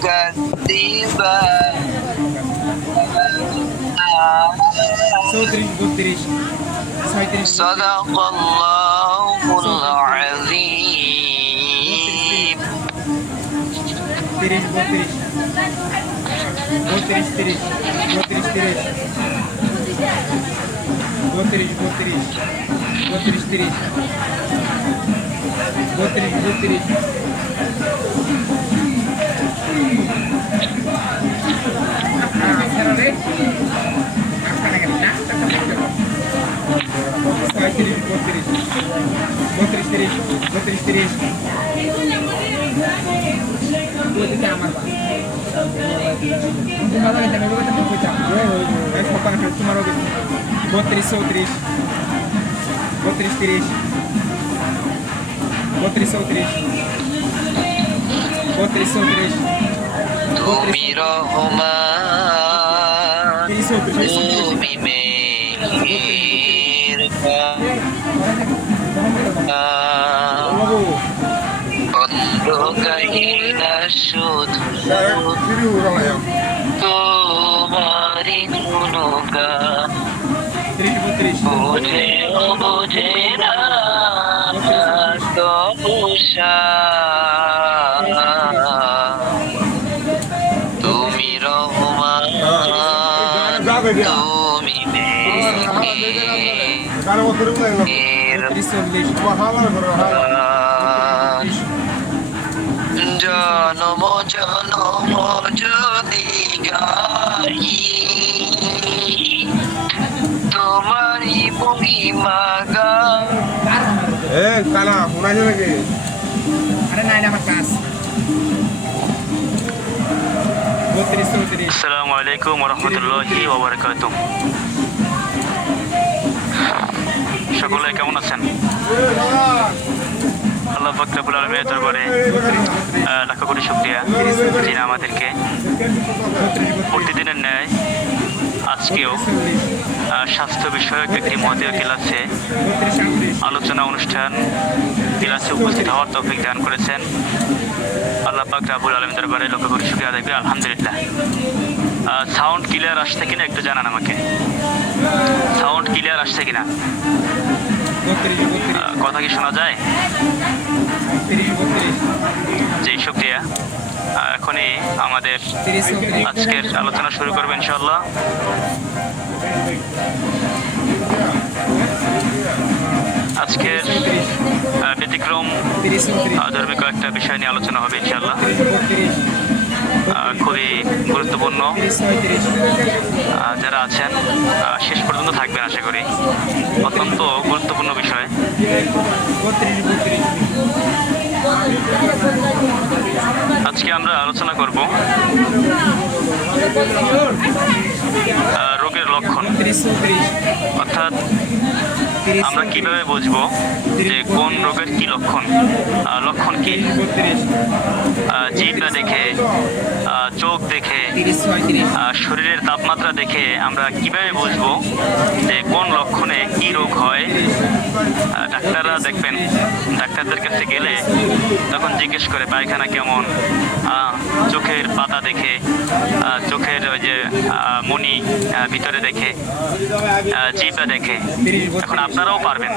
تكذبان 34 36 صدق الله العظيم 30 32 তুমি রহমান তুমি মেহেরবান অন্ধকারিনা শুধু তোমারি গুণগান বুঝে বুঝে না তপস্যা তুমি রহমান তুমি জনম জনম যদি গাই তোমারি মহিমা গান কানা শোনাইছে নাকি আসসালামু আলাইকুম ওরহমতুল্লাহি ওয়াবারাকাতুহ। সকলে কেমন আছেন? আল্লাহ পাক রব্বুল আলামিনের দরবারে লাখ কোটি শুকরিয়া, যিনি আমাদেরকে প্রতিদিনের ন্যায় আজকেও স্বাস্থ্য বিষয়ক একটি মহতীয় ক্লাসে আলোচনা অনুষ্ঠান ক্লাসে উপস্থিত হওয়ার তৌফিক দান করেছেন। আল্লাহ পাক রব্বুল আলামিনের দরবারে লক্ষ কোটি শুকরিয়া আদায় করি, আলহামদুলিল্লাহ। সাউন্ড ক্লিয়ার আসছে কিনা একটু জানান আমাকে। সাউন্ড ক্লিয়ার আসছে কিনা, কথা কি শোনা যায়? জি শুকরিয়া। এখনই আমাদের আজকের আলোচনা শুরু করবো ইনশাআল্লাহ। আজকের ব্যতিক্রম ধর্মিক একটা বিষয় নিয়ে আলোচনা হবে ইনশাআল্লাহ। খুবই গুরুত্বপূর্ণ, যারা আছেন শেষ পর্যন্ত থাকবেন আশা করি। অত্যন্ত গুরুত্বপূর্ণ বিষয়। আজকে আমরা আলোচনা করব রোগের লক্ষণ, অর্থাৎ আমরা কিভাবে বুঝবো যে কোন রোগের কি লক্ষণ। লক্ষণ কি? জিহ্বা দেখে, চোখ দেখে, শরীরের তাপমাত্রা দেখে আমরা কিভাবে বুঝবো যে কোন লক্ষণে কি রোগ হয়। ডাক্তাররা দেখবেন, ডাক্তারদের কাছে গেলে তখন জিজ্ঞেস করে পায়খানা কেমন, চোখের পাতা দেখে, চোখের ওই যে মণি ভিতরে দেখে, জিহ্বা দেখে। এখন আপনারাও পারবেন,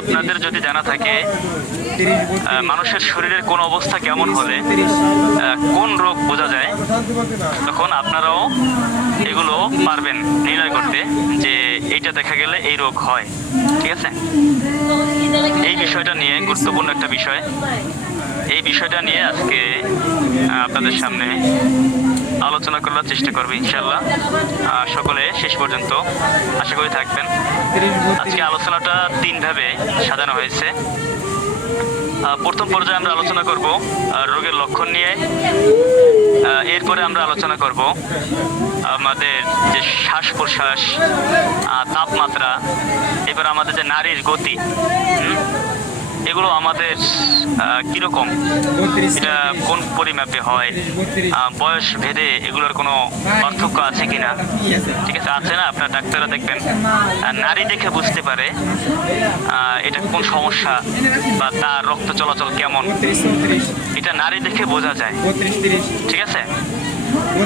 আপনাদের যদি জানা থাকে মানুষের শরীরের কোন অবস্থা কেমন হলে কোন রোগ বোঝা যায়, তখন আপনারাও এগুলো পারবেন নির্ণয় করতে যে এইটা দেখা গেলে এই রোগ হয়। ঠিক আছে? এই বিষয়টা নিয়ে গুরুত্বপূর্ণ একটা বিষয়। এই বিষয়টা নিয়ে আজকে আপনাদের সামনে আলোচনা করার চেষ্টা করবে ইনশাআল্লাহ। সকলে শেষ পর্যন্ত আশা করি থাকবেন। আজকে আলোচনাটা তিন ভাবে সাজানো হয়েছে। প্রথম পর্যায়ে আমরা আলোচনা করব রোগের লক্ষণ নিয়ে। এরপরে আমরা আলোচনা করব আমাদের যে শ্বাস প্রশ্বাস, তাপমাত্রা, এবার আমাদের যে নাড়ির গতি, এগুলো আমাদের কিরকম, 32, এটা কোন পরিমাপে হয়, 32, বয়স ভেদে এগুলোর কোনো পার্থক্য আছে কিনা? কি আছে? ঠিক আছে, আছে না? আপনার ডাক্তাররা দেখবেন নারী দেখে বুঝতে পারে এটা কোন সমস্যা বা তার রক্ত চলাচল কেমন, 32, 34, এটা নারী দেখে বোঝা যায়। 32, 30, ঠিক আছে,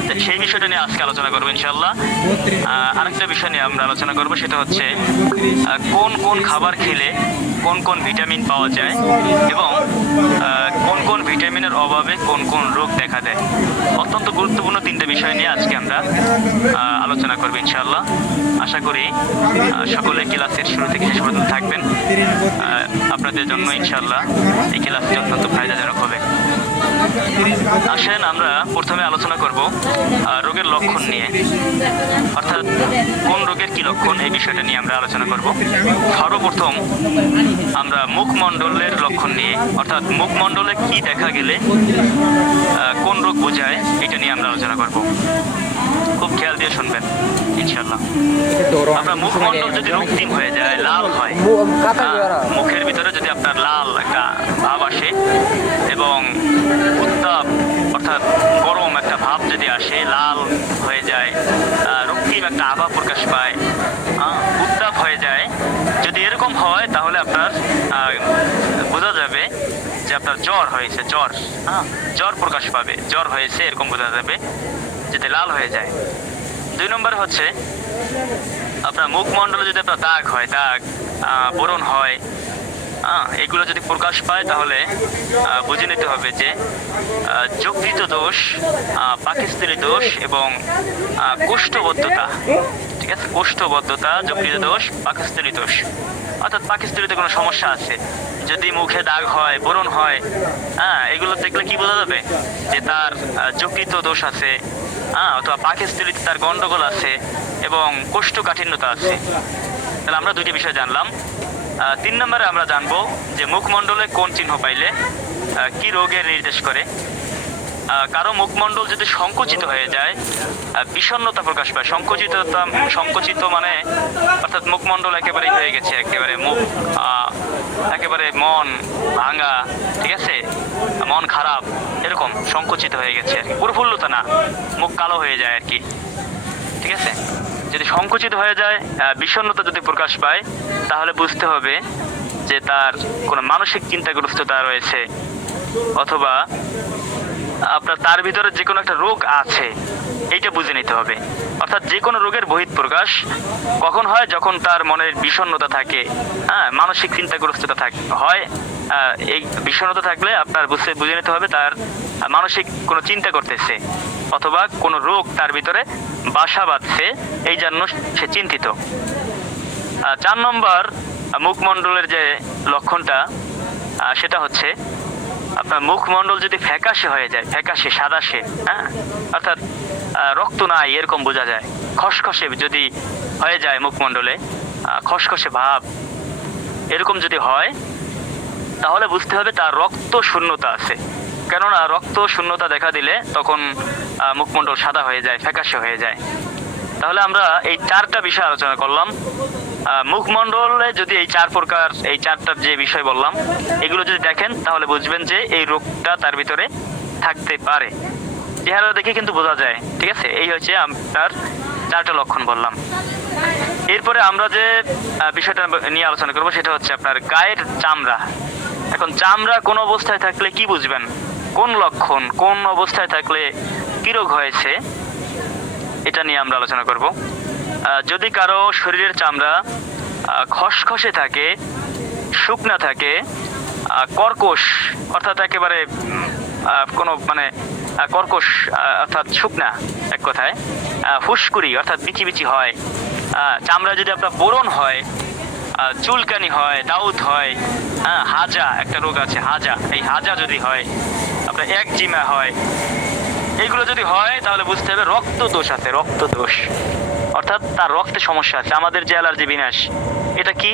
তো সেই বিষয়টা নিয়ে আজকে আলোচনা করবো ইনশাল্লাহ। 32, আরেকটা বিষয় নিয়ে আমরা আলোচনা করবো, সেটা হচ্ছে 32, কোন কোন খাবার খেলে কোন কোন ভিটামিন পাওয়া যায় এবং কোন কোন ভিটামিনের অভাবে কোন কোন রোগ দেখা দেয়। অত্যন্ত গুরুত্বপূর্ণ তিনটে বিষয় নিয়ে আজকে আমরা আলোচনা করবো ইনশাল্লাহ। আশা করি সকলে ক্লাসের শুরু থেকে শেষ পর্যন্ত থাকবেন। 30, 32, আপনাদের জন্য ইনশাল্লাহ এই ক্লাসটি অত্যন্ত ফায়দাজনক হবে। 30, আসেন আমরা প্রথমে আলোচনা করব রোগের লক্ষণ নিয়ে, অর্থাৎ কোন রোগের কি লক্ষণ এই বিষয়টা নিয়ে আমরা আলোচনা করব। সর্বপ্রথম আমরা মুখমণ্ডলের লক্ষণ নিয়ে, অর্থাৎ মুখমণ্ডলে কি দেখা গেলে কোন রোগ বোঝায় এটা নিয়ে আমরা আলোচনা করব। খুব খেয়াল দিয়ে শুনবেন ইনশাল্লাহ। আপনার মুখমণ্ডল যদি রক্তিম হয়ে যায়, লাল হয়, মুখের ভিতরে যদি আপনার লাল একটা ভাব আসে এবং উত্তাপ অর্থাৎ গরম একটা ভাব যদি আসে, লাল হয়ে যায়, রক্তিম একটা আভা প্রকাশ পায়, উত্তাপ হয়ে যায়, যদি এরকম হয় তাহলে আপনার বোঝা যাবে যে আপনার জ্বর হয়েছে, জ্বর প্রকাশ পাবে, জ্বর হয়েছে এরকম বোঝা যাবে যদি লাল হয়ে যায়। 2 নম্বরে হচ্ছে আপনার মুখমণ্ডলে যদি আপনার দাগ হয়, দাগ ব্রণ হয়, এগুলো যদি প্রকাশ পায় তাহলে বুঝে নিতে হবে যে যকৃত দোষ, পাকস্থলী দোষ এবং কোষ্ঠবদ্ধতা। ঠিক আছে, কোষ্ঠবদ্ধতা, যকৃত দোষ, পাকস্থলী দোষ, অর্থাৎ পাকস্থলীতে কোনো সমস্যা আছে। যদি মুখে দাগ হয়, ব্রণ হয়, এগুলো দেখলে কি বোঝা যাবে যে তার যকৃত দোষ আছে, অথবা পাকস্থলীতে তার গন্ডগোল আছে এবং কোষ্ঠকাঠিন্যতা আছে। তাহলে আমরা 2টি বিষয় জানলাম। 3 নম্বরে আমরা জানবো যে মুখমণ্ডলে কোন চিহ্ন পাইলে কি রোগের নির্দেশ করে। কারো মুখমণ্ডল যদি সংকুচিত হয়ে যায়, বিষণ্ণতা প্রকাশ পায়। সংকুচিত মানে অর্থাৎ মুখমণ্ডল একেবারে হয়ে গেছে, একেবারে মুখ একেবারে মন ভাঙা, ঠিক আছে, মন খারাপ, এরকম সংকুচিত হয়ে গেছে, প্রফুল্লতা না, মুখ কালো হয়ে যায় আর কি। ঠিক আছে, যদি সংকুচিত হয়ে যায়, বিষণ্ণতা যদি প্রকাশ পায়, তাহলে বুঝতে হবে যে তার কোনো মানসিক চিন্তাগ্রস্ততা রয়েছে, অথবা আপনার তার ভিতরে যে কোনো একটা রোগ আছে, এইটা বুঝে নিতে হবে। অর্থাৎ যে কোনো রোগের বহিঃপ্রকাশ কখন হয়, যখন তার মনের বিষণ্ণতা থাকে, মানসিক চিন্তাগ্রস্ততা হয়। এই বিষণ্ণতা থাকলে আপনার বুঝে নিতে হবে তার মানসিক কোনো চিন্তা করতেছে, অথবা কোনো রোগ তার ভিতরে বাসা বাঁধছে, এই জন্য সে চিন্তিত। 4 নম্বর মুখমণ্ডলের যে লক্ষণটা, সেটা হচ্ছে আপনার মুখমণ্ডল যদি ফ্যাকাশে হয়ে যায়, ফ্যাকাশে সাদাশে, অর্থাৎ রক্ত নাই এরকম বোঝা যায়। খসখসে যদি হয়ে যায় মুখমণ্ডলে, খসখসে ভাব এরকম যদি হয়, তাহলে বুঝতে হবে তার রক্ত শূন্যতা আছে। কেননা রক্ত শূন্যতা দেখা দিলে তখন মুখমণ্ডল সাদা হয়ে যায়, ফ্যাকাশে হয়ে যায়। তাহলে আমরা এই 4টা বিষয় আলোচনা করলাম। মুখমণ্ডলে যদি এই 4 প্রকার, এই 4টা যে বিষয় বললাম, এগুলো যদি দেখেন তাহলে বুঝবেন যে এই রোগটা তার ভিতরে থাকতে পারে। চেহারা দেখে কিন্তু বোঝা যায়। ঠিক আছে, এই হচ্ছে আপনার 4টা লক্ষণ বললাম। এরপরে আমরা যে বিষয়টা নিয়ে আলোচনা করবো সেটা হচ্ছে আপনার গায়ের চামড়া। এখন চামড়া কোন অবস্থায় থাকলে কি বুঝবেন, কোন লক্ষণ, কোন অবস্থায় থাকলে কি রোগ হয়েছে, এটা নিয়ে আমরা আলোচনা করব। যদি কারো শরীরের চামড়া খসখসে থাকে, শুকনা থাকে, কর্কশ অর্থাৎ একেবারে কোনো মানে কর্কশ অর্থাৎ শুকনা, এক কথায় ফুসকুড়ি অর্থাৎ বিচি বিচি হয়, চামড়া যদি আপনার ব্রণ হয়, চুলকানি হয়, দাউদ হয়, হাজা একটা রোগ আছে হাজা, এই হাজা যদি হয়, আপনার একজিমা হয়, এইগুলো যদি হয় তাহলে বুঝতে হবে রক্ত দোষ আছে, রক্ত দোষ অর্থাৎ তার রক্তে সমস্যা আছে। আমাদের যে অ্যালার্জি বিনাশ, এটা কি?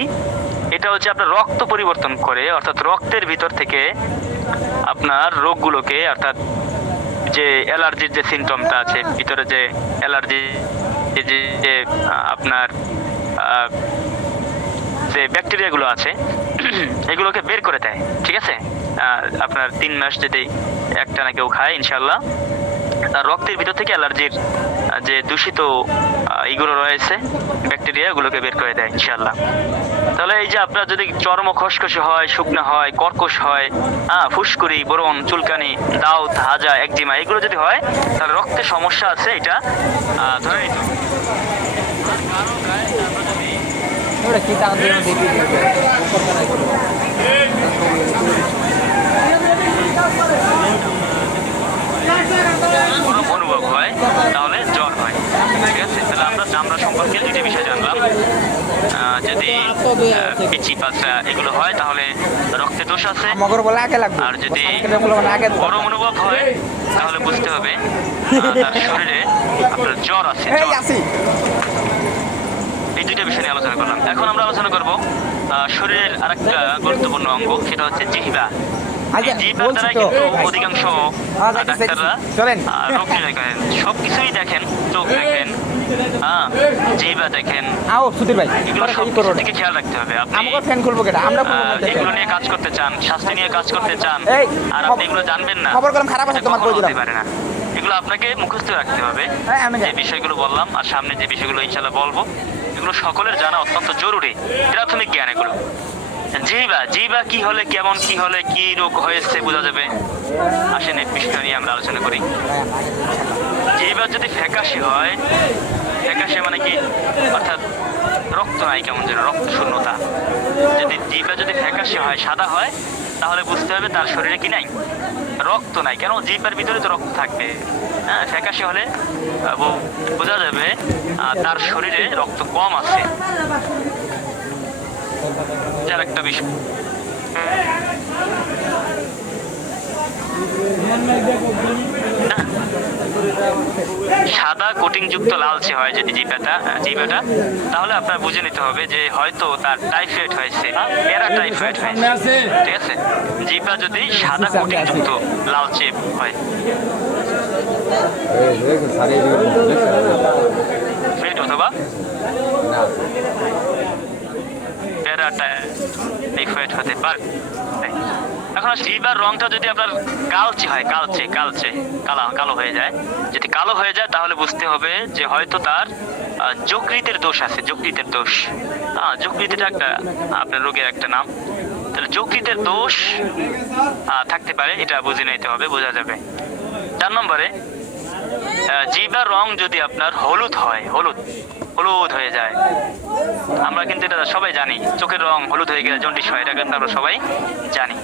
এটা হচ্ছে আপনার রক্ত পরিবর্তন করে, অর্থাৎ রক্তের ভিতর থেকে আপনার রোগগুলোকে, অর্থাৎ যে অ্যালার্জির যে সিমটমটা আছে ভিতরে, যে অ্যালার্জি যে আপনার যে ব্যাকটেরিয়াগুলো আছে এগুলোকে বের করে দেয়, ঠিক আছে। আপনার 3 মাস যদি একটানা কেউ খায়, ইনশাল্লাহ তার রক্তের ভিতর থেকে অ্যালার্জির যে দূষিত এগুলো রয়েছে ব্যাকটেরিয়া, এগুলোকে বের করে দেয় ইনশাল্লাহ। তাহলে এই যে আপনার যদি চর্ম খসখসে হয়, শুকনো হয়, কর্কশ হয়, ফুসকুড়ি, ব্রণ, চুলকানি, দাউদ, হাজা, একজিমা এগুলো যদি হয়, তাহলে রক্তের সমস্যা আছে, এটা ধরে নিতে হবে। কি টাকা দিয়ে দেখি কোনো অনুভব হয় তাহলে জ্বর হয়, ঠিক আছে। তাহলে আমরা চামড়া সম্পর্কে 2টি বিষয় জানলাম। যদি পিচি পাতলা এগুলো হয় তাহলে রক্তে দোষ আছে, মগর বলে আগে লাগবে। আর যদি আগে গরম অনুভব হয় তাহলে বুঝতে হবে তার শরীরে আপনার জ্বর আছে, এই জ্বর। আসি এই 2টা বিষয় নিয়ে আলোচনা করলাম। এখন আমরা আলোচনা করব শরীরের আরেকটা গুরুত্বপূর্ণ অঙ্গ, সেটা হচ্ছে জিহ্বা। আচ্ছা, জিহ্বার বলছি দ্বারা তো। কিন্তু অধিকাংশ ডাক্তাররা চলেন। রোগ নির্ণয় করেন। সবকিছুই দেখেন, চোখ দেখেন, জিহ্বা দেখেন, আও সুধীর ভাই এগুলো কি সব করো দিকে খেয়াল রাখতে হবে। আপনি আমাকে ফ্যান খুলবো কেটা আমরা খুলবো না, দেখেন। এগুলো নিয়ে কাজ করতে চান, স্বাস্থ্য নিয়ে কাজ করতে চান, এই, আর আপনি এগুলো জানবেন না, খবর কলম খারাপ আছে তোমার কখনো কই দিলাম। হতে পারে না। এগুলো আপনাকে মুখস্থ রাখতে হবে। হ্যাঁ, আমি যে জানি। বিষয়গুলো বললাম আর সামনে যে বিষয়গুলো ইনশাআল্লাহ বলবো, এগুলো সকলের জানা অত্যন্ত জরুরি, প্রাথমিক জ্ঞান এগুলো। জিহ্বা কি হলে কেমন, কি হলে কি রোগ হয়েছে বোঝা যাবে। আসেন এই বিষয় নিয়ে আমরা আলোচনা করি। জিহ্বা যদি ফ্যাকাশে হয়, ফ্যাকাশে মানে কি, অর্থাৎ রক্ত নাই, কেমন যেন রক্ত শূন্যতা। যদি জিহ্বা যদি ফ্যাকাশে হয়, সাদা হয়, তাহলে বুঝতে হবে তার শরীরে কি নাই, রক্ত নাই। কেন, জিহ্বার ভিতরে তো রক্ত থাকবে। হ্যাঁ, ফ্যাকাশে হলে বোঝা যাবে তার শরীরে রক্ত কম আছে। যার একটা বিষয় সাদা কোটিং যুক্ত লালচে হয় যদি জিহ্বাটা, তাহলে আপনার বুঝে নিতে হবে যে হয়তো তার টাইফয়েড হয়েছে, প্যারাটাইফয়েড হয়েছে, ঠিক আছে। জিহ্বা যদি সাদা কোটিং যুক্ত লালচে হয়, ফেড অথবা প্যারাটাইফয়েড হতে পারে। এখন জিহ্বার রংটা যদি আপনার কালচে হয়, কালো হয়ে যায়, যদি কালো হয়ে যায় তাহলে বুঝতে হবে যে হয়তো তার যকৃতের দোষ আছে, যকৃতের দোষ। যকৃতটা একটা আপনার রোগের একটা নাম। তাহলে যকৃতের দোষ থাকতে পারে, এটা বুঝে নিতে হবে, বোঝা যাবে। 4 নম্বরে, জিহ্বার রং যদি আপনার হলুদ হয়, হলুদ হয়ে যায়, আমরা কিন্তু এটা সবাই জানি, চোখের রং হলুদ হয়ে গেলে জন্ডিস হয়, এটা কিন্তু আমরা সবাই জানি।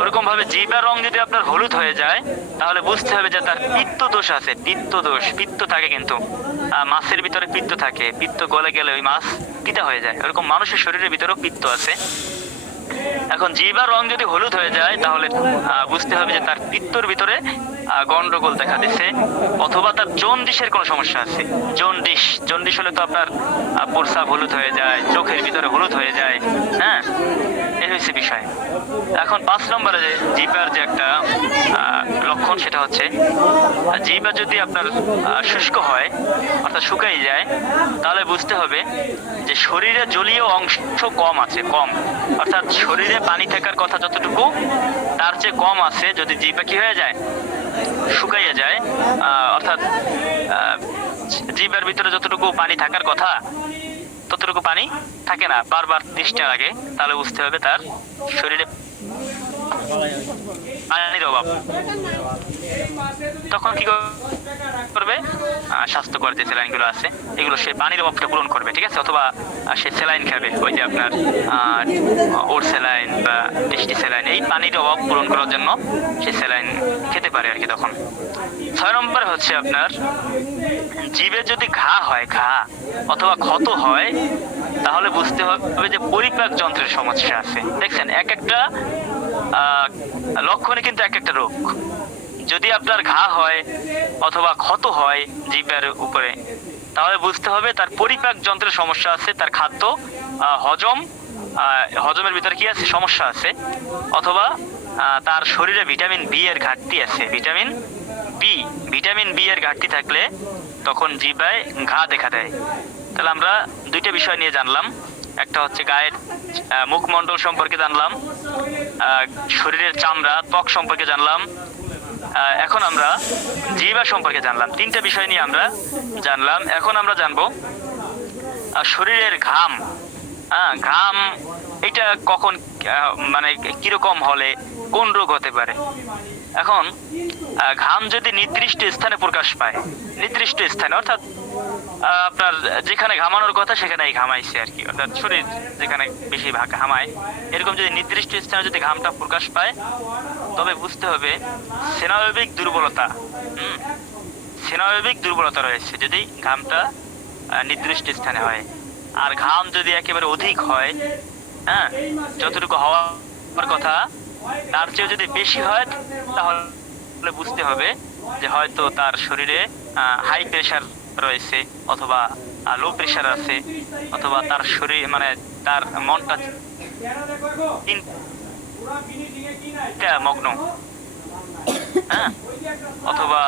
ওরকম ভাবে জিহ্বার রং যদি আপনার হলুদ হয়ে যায় তাহলে বুঝতে হবে যে তার পিত্ত দোষ আছে, পিত্ত থাকে, কিন্তু মাছের ভিতরে পিত্ত থাকে, পিত্ত গলে গেলে ওই মাছ পিতা হয়ে যায়, ওরকম মানুষের শরীরের ভিতরেও পিত্ত আছে। এখন জিহ্বার রং যদি হলুদ হয়ে যায় তাহলে বুঝতে হবে যে তার পিত্তর ভিতরে গন্ডগোল দেখা দিচ্ছে, অথবা তার জন্ডিসের কোনো সমস্যা আছে। জন্ডিস হলে তো আপনার প্রস্রাব হলুদ হয়ে যায়, চোখের ভিতরে হলুদ হয়ে যায়। হ্যাঁ, এই হচ্ছে বিষয়। এখন 5 নম্বরে যে জিহ্বার যে একটা লক্ষণ, সেটা হচ্ছে জিহ্বা যদি আপনার শুষ্ক হয়, অর্থাৎ শুকাই যায়, তাহলে বুঝতে হবে যে শরীরে জলীয় অংশ কম আছে, অর্থাৎ শরীরে পানি থাকার কথা যতটুকু তার চেয়ে কম আছে। যদি জিহ্বা কি হয়ে যায়, শুকাইয়া যায়, অর্থাৎ জিহ্বার ভিতরে যতটুকু পানি থাকার কথা ততটুকু পানি থাকে না, বারবার তৃষ্ণা লাগে, তাহলে বুঝতে হবে তার শরীরে পানির অভাব। তখন কি করবে, স্বাস্থ্যকর যে স্যালাইন গুলো আছে এগুলো সে পানির অভাবটা পূরণ করবে, ঠিক আছে। অথবা সে স্যালাইন খাবে, ওই যে আপনার ওর স্যালাইন বা টেস্টি স্যালাইন, এই পানির অভাব পূরণ করার জন্য সে স্যালাইন খেতে পারে আর কি। তখন 6 নম্বর হচ্ছে আপনার জিভে যদি ঘা হয়, অথবা ক্ষত হয়, তাহলে বুঝতে হবে যে পরিপাক যন্ত্রের সমস্যা আছে। দেখছেন, এক একটা লক্ষণে কিন্তু এক একটা রোগ। যদি আপনার ঘা হয় অথবা ক্ষত হয় জিহ্বার উপরে, তাহলে বুঝতে হবে তার পরিপাক যন্ত্রের সমস্যা আছে, তার খাদ্য হজমের ভিতরে কি আছে, সমস্যা আছে, অথবা তার শরীরে ভিটামিন বি এর ঘাটতি আছে। ভিটামিন বি এর ঘাটতি থাকলে তখন জিহ্বায় ঘা দেখা দেয়। তাহলে আমরা 2টা বিষয় নিয়ে জানলাম, একটা হচ্ছে গায়ের মুখমণ্ডল সম্পর্কে জানলাম, শরীরের চামড়া ত্বক সম্পর্কে জানলাম, এখন আমরা জিহ্বা সম্পর্কে জানলাম। তিনটা বিষয় নিয়ে আমরা জানলাম। এখন আমরা জানবো শরীরের ঘাম। ঘাম এটা কখন মানে কিরকম হলে কোন রোগ হতে পারে। এখন ঘাম যদি নির্দিষ্ট স্থানে প্রকাশ পায়, নির্দিষ্ট স্থানে অর্থাৎ আপনার যেখানে ঘামানোর কথা সেখানেই ঘামাইছে আর কি, অর্থাৎ শরীর যেখানে বেশি ভাগ ঘামায়, এরকম যদি নির্দিষ্ট স্থানে যদি ঘামটা প্রকাশ পায় তবে বুঝতে হবে স্নায়বিক দুর্বলতা। স্নায়বিক দুর্বলতা রয়েছে যদি ঘামটা নির্দিষ্ট স্থানে হয়। আর ঘাম যদি একেবারে অধিক হয়, হ্যাঁ, যতটুকু হওয়ার কথা তার চেয়ে যদি বেশি হয় তাহলে বুঝতে হবে যে হয়তো তার শরীরে হাই প্রেশার রয়েছে, অথবা লো প্রেশার আছে, অথবা তার শরীর মানে তার মনটা মগ্ন, হ্যাঁ, অথবা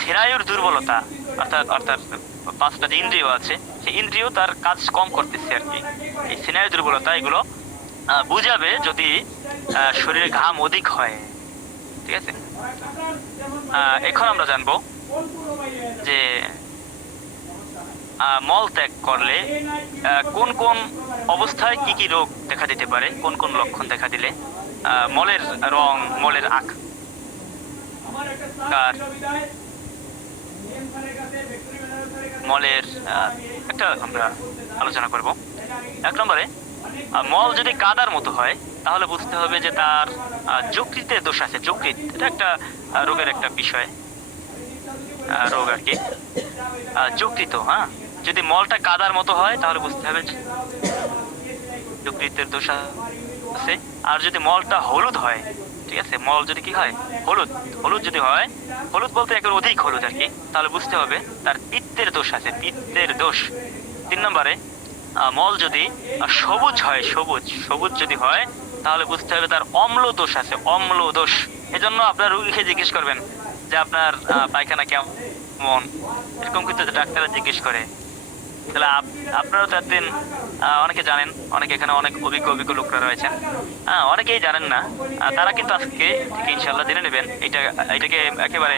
স্নায়ুর দুর্বলতা, অর্থাৎ অর্থাৎ পাঁচটা যে ইন্দ্রিয় আছে সেই ইন্দ্রিয় তার কাজ কম করতেছে আর কি। এই স্নায়ু দুর্বলতা এগুলো বুঝাবে যদি শরীরে ঘাম অধিক হয়। ঠিক আছে, এখন আমরা জানবো যে মল ত্যাগ করলে কোন কোন অবস্থায় কি কি রোগ দেখা দিতে পারে, কোন কোন লক্ষণ দেখা দিলে মলের রং, মলের আকার, মলের একটা আমরা আলোচনা করব। এক নম্বরে মল যদি কাদার মতো হয় তাহলে বুঝতে হবে যে তার যকৃতে দোষ আছে। যকৃত এটা একটা রোগের একটা বিষয়, রোগ আর কি, যকৃত। হ্যাঁ, যদি মলটা কাদার মতো হয় তাহলে বুঝতে হবে যকৃতের দোষ আছে। আর যদি মলটা হলুদ হয়, ঠিক আছে, মল যদি কি হয় হলুদ, হলুদ যদি হয়, হলুদ বলতে একটু অধিক হলুদ আর কি, তাহলে বুঝতে হবে তার পিত্তের দোষ আছে, পিত্তের দোষ। 3 নম্বরে মল যদি সবুজ হয়, সবুজ সবুজ যদি হয় তাহলে বুঝতে হবে তার অম্ল দোষ আছে, অম্ল দোষ। এজন্য আপনার রোগীকে জিজ্ঞেস করবেন যে আপনার পায়খানা কেমন, এরকম কিন্তু ডাক্তাররা জিজ্ঞেস করে। তাহলে আপনারাও তো একদিন অনেকে জানেন, অনেকে এখানে অনেক অভিজ্ঞ অভিজ্ঞ লোকরা রয়েছেন, হ্যাঁ, অনেকেই জানেন না, তারা কিন্তু আজকে থেকে ইনশাল্লাহ জেনে নেবেন। এটাকে একেবারে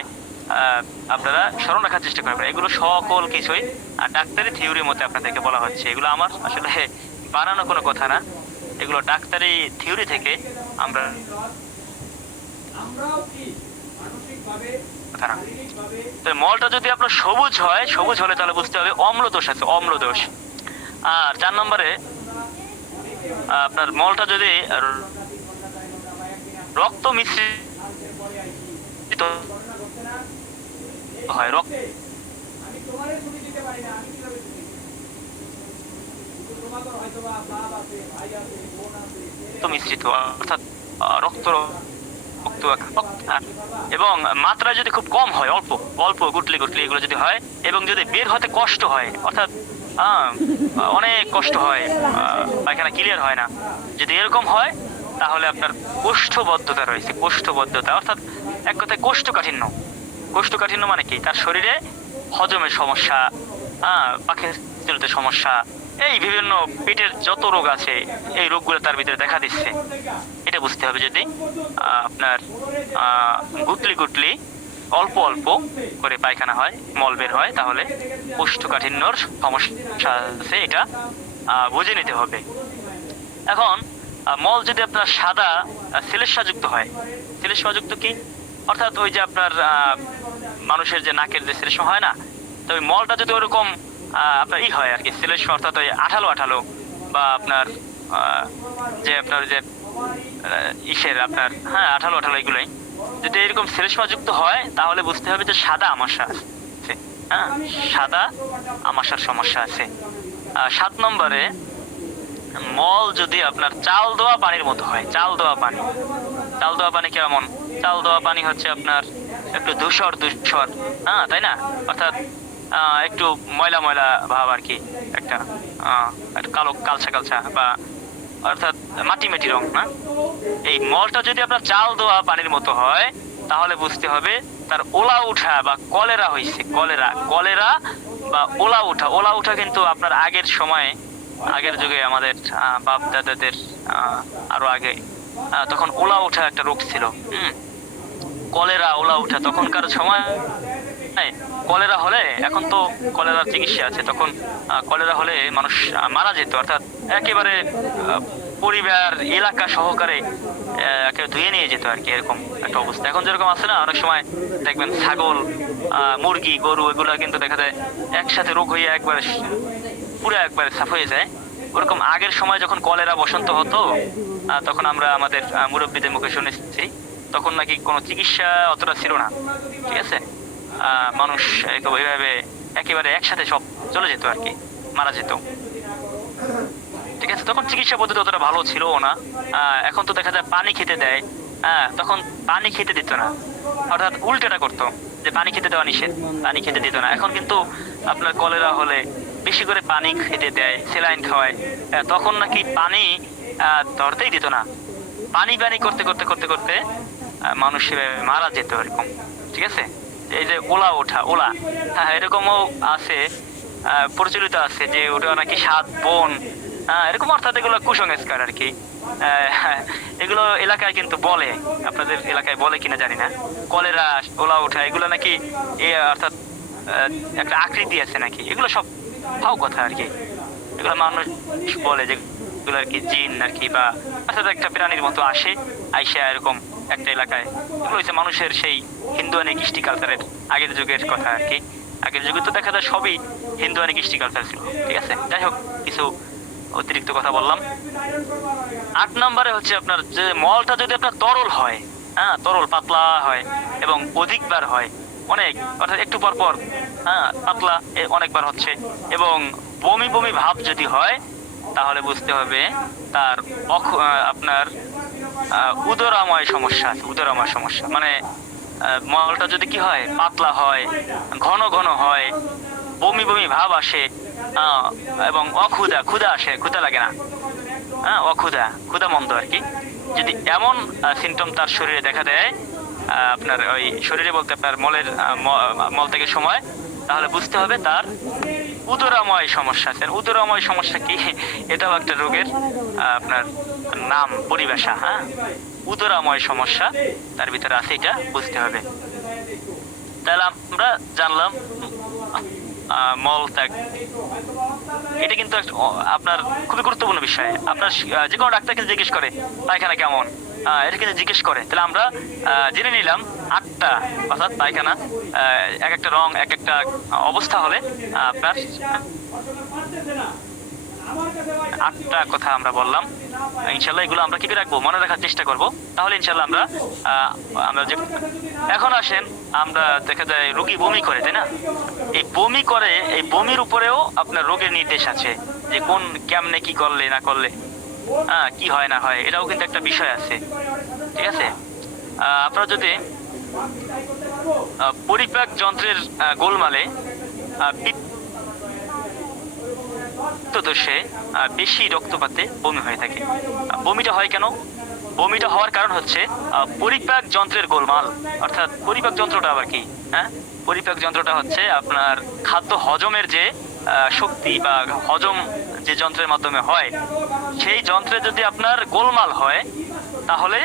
আপনারা স্মরণ রাখার চেষ্টা করবেন। এগুলো সকল কিছুই ডাক্তারি থিওরির মধ্যে আপনাদেরকে বলা হচ্ছে। এগুলো আমার আসলে বানানো কোনো কথা না, এগুলো ডাক্তারি থিওরি থেকে আমরা মলটা যদি আপনার সবুজ হয়, সবুজ হলে তাহলে বুঝতে হবে অম্ল দোষ আছে, অম্ল দোষ। আর 4 নম্বরে আপনার মলটা যদি রক্ত মিশ্রিত হয়, রক্ত মিশ্রিত অর্থাৎ রক্ত এবং মাত্রা যদি খুব কম হয়, অল্প অল্প গুটলি গুটলি এগুলো যদি হয়, এবং যদি বের হতে কষ্ট হয়, অর্থাৎ অনেক কষ্ট হয়, পায়খানা ক্লিয়ার হয় না, যদি এরকম হয় তাহলে আপনার কোষ্ঠবদ্ধতা রয়েছে। কোষ্ঠবদ্ধতা অর্থাৎ এক কথায় কোষ্ঠকাঠিন্য। কোষ্ঠকাঠিন্য মানে কি, তার শরীরে হজমের সমস্যা, পাকস্থলীতে সমস্যা, এই বিভিন্ন পেটের যত রোগ আছে এই রোগগুলো তার ভিতরে দেখা দিচ্ছে। এটা বুঝতে হবে যদি আপনার গুটলি গুটলি অল্প অল্প করে পায়খানা হয়, মল বের হয়, তাহলে কোষ্ঠকাঠিন্যর সমস্যা আছে, এটা বুঝে নিতে হবে। এখন মল যদি আপনার সাদা শ্লেষ্মাযুক্ত হয়, শ্লেষ্মাযুক্ত কি অর্থাৎ ওই যে আপনার মানুষের যে নাকের যে শ্লেষ্মা হয় না, তো ওই মলটা যদি ওরকম আপনার হয় আর কি, শ্লেষ্মা অর্থাৎ ওই আঠালো আঠালো, বা আপনার যে আপনার যে ইসের আপনার আঠালো আঠালো এগুলোই যদি এরকম শ্লেষ্মাযুক্ত হয় তাহলে বুঝতে হবে যে সাদা আমাশা আছে, সাদা আমাশার সমস্যা আছে। 7 নম্বরে মল যদি আপনার চাল দেওয়া পানির মতো হয়, চাল দেওয়া পানি। চাল দেওয়া পানি কেমন? চাল দেওয়া পানি হচ্ছে আপনার একটু ধূসর ধূসর, তাই না, অর্থাৎ একটু ময়লা ময়লা ভাব আর কি, একটা কালো কালচা কালচা, বা অর্থাৎ মাটি মাটি রং না। এই মলটা যদি আপনার চাল দেওয়া পানির মতো হয় তাহলে বুঝতে হবে তার ওলা উঠা বা কলেরা হয়েছে। কলেরা, কলেরা বা ওলা উঠা। ওলা উঠা কিন্তু আপনার আগের সময়ে আগের যুগে আমাদের বাপ দাদাদের আরো আগে তখন ওলা ওঠা একটা রোগ ছিল। কলেরা, ওলা ওঠা তখনকার সময় কলেরা হলে, এখন তো কলেরার চিকিৎসা আছে, তখন কলেরা হলে মানুষ মারা যেত, অর্থাৎ একেবারে পরিবার এলাকা সহকারে একে ধুয়ে নিয়ে যেত আর কি, এরকম একটা অবস্থা। এখন যেরকম আছে না, অনেক সময় দেখবেন ছাগল, মুরগি, গরু এগুলা কিন্তু দেখা যায় একসাথে রোগ হয়ে একবারে পুরো একবারে সাফ হয়ে যায়। ওরকম আগের সময় যখন কলেরা বসন্ত হতো, তখন আমরা আমাদের মুরব্বীদের মুখে শুনেছি তখন নাকি কোনো চিকিৎসা অতটা ছিল না, ঠিক আছে। মানুষ এইভাবে একেবারে একসাথে সব চলে যেত আর কি, মারা যেত, ঠিক আছে। তখন চিকিৎসা পদ্ধতি অতটা ভালো ছিল না। এখন তো দেখা যায় পানি খেতে দেয়, তখন পানি খেতে দিত না, অর্থাৎ উল্টাটা করতো যে পানি খেতে দেওয়া নিষেধ, পানি খেতে দিত না। এখন কিন্তু আপনার কলেরা হলে বেশি করে পানি খেতে দেয়, স্যালাইন খাওয়ায়, তখন নাকি পানি ধরতেই দিত না, পানি পানি করতে করতে করতে করতে মানুষ মারা যেত এরকম, ঠিক আছে। এই যে ওলা ওঠা, ওলা, হ্যাঁ এরকমও আছে, প্রচলিত আছে যে ওটা নাকি 7 বোন, এরকম, অর্থাৎ এগুলো কুসংস্কার আর কি। এগুলো এলাকায় কিন্তু বলে, আপনাদের এলাকায় বলে কিনা জানি না, কলেরা, ওলা ওঠা এগুলো নাকি অর্থাৎ একটা আকৃতি আছে নাকি, এগুলো সব ফাও কথা আর কি। এগুলো মানুষ বলে যে এগুলো আর কি জিন আর কি, বা অর্থাৎ একটা প্রাণীর মতো আসে, আইসা এরকম একটা এলাকায়। এগুলো হচ্ছে মানুষের সেই হিন্দুয়ানি কৃষ্টি কালচারের আগের যুগের কথা আর কি। আগের যুগে তো দেখা যায় সবই হিন্দুয়ানি কৃষ্টি কালচার ছিল, ঠিক আছে। যাই হোক, কিছু অতিরিক্ত কথা বললাম। 8 নম্বরে হচ্ছে আপনার যে মলটা যদি আপনার তরল হয়, তরল পাতলা হয় এবং অধিকবার হয়, অনেক, অর্থাৎ একটু পর পর পাতলা অনেকবার হচ্ছে, এবং বমি বমি ভাব যদি হয়, তাহলে বুঝতে হবে তার আপনার উদরাময় সমস্যা আছে। উদরাময় সমস্যা মানে মলটা যদি কি হয়, পাতলা হয়, ঘন ঘন হয়, বমি বমি ভাব আসে, এবং ক্ষুধা আসে, ক্ষুধা লাগে না, ক্ষুধা মন্দ আর কি। যদি এমন সিমটম তার শরীরে দেখা দেয়, আপনার ওই শরীরে বলতে আপনার মল থেকে সময়, তাহলে বুঝতে হবে তার উদরাময় সমস্যা আছে। উদরাময় সমস্যা কি, এটাও একটা রোগের আপনার নাম, পরিভাষা। উদরাময় সমস্যা তার ভিতরে আছে, এটা বুঝতে হবে। তাহলে আমরা জানলাম মল ত্যাগ, এটা কিন্তু আপনার খুবই গুরুত্বপূর্ণ বিষয়। আপনার যে কোনো ডাক্তারকে জিজ্ঞেস করে পায়খানা কেমন, এটা কিন্তু জিজ্ঞেস করে। তাহলে আমরা জেনে নিলাম 8টা, অর্থাৎ পায়খানা এক একটা রং, এক একটা অবস্থা হলে আপনার 8টা কথা আমরা বললাম। ইনশাল্লাহ এগুলো আমরা কি করে রাখবো, মনে রাখার চেষ্টা করব, তাহলে ইনশাল্লাহ আমরা যে এখন আসেন, আমরা দেখা যায় রোগী বমি করে, তাই না? এই বমি করে, এই বমির উপরেও আপনার রোগের নির্দেশ আছে, যে কোন কেমনে কি করলে না করলে কি হয় না হয়, এটাও কিন্তু একটা বিষয় আছে, ঠিক আছে। আপনারা যদি পরিপাক যন্ত্রের গোলমালে দোষে বেশি রক্তপাতে বমি হয়ে থাকে। বমিটা হয় কেন? বমিটা হওয়ার কারণ হচ্ছে পরিপাক যন্ত্রের গোলমাল। অর্থাৎ পরিপাক যন্ত্রটা আবার কি? পরিপাক যন্ত্রটা হচ্ছে আপনার খাদ্য হজমের যে শক্তি বা হজম যে যন্ত্রের মাধ্যমে হয়, সেই যন্ত্রে যদি আপনার গোলমাল হয় তাহলে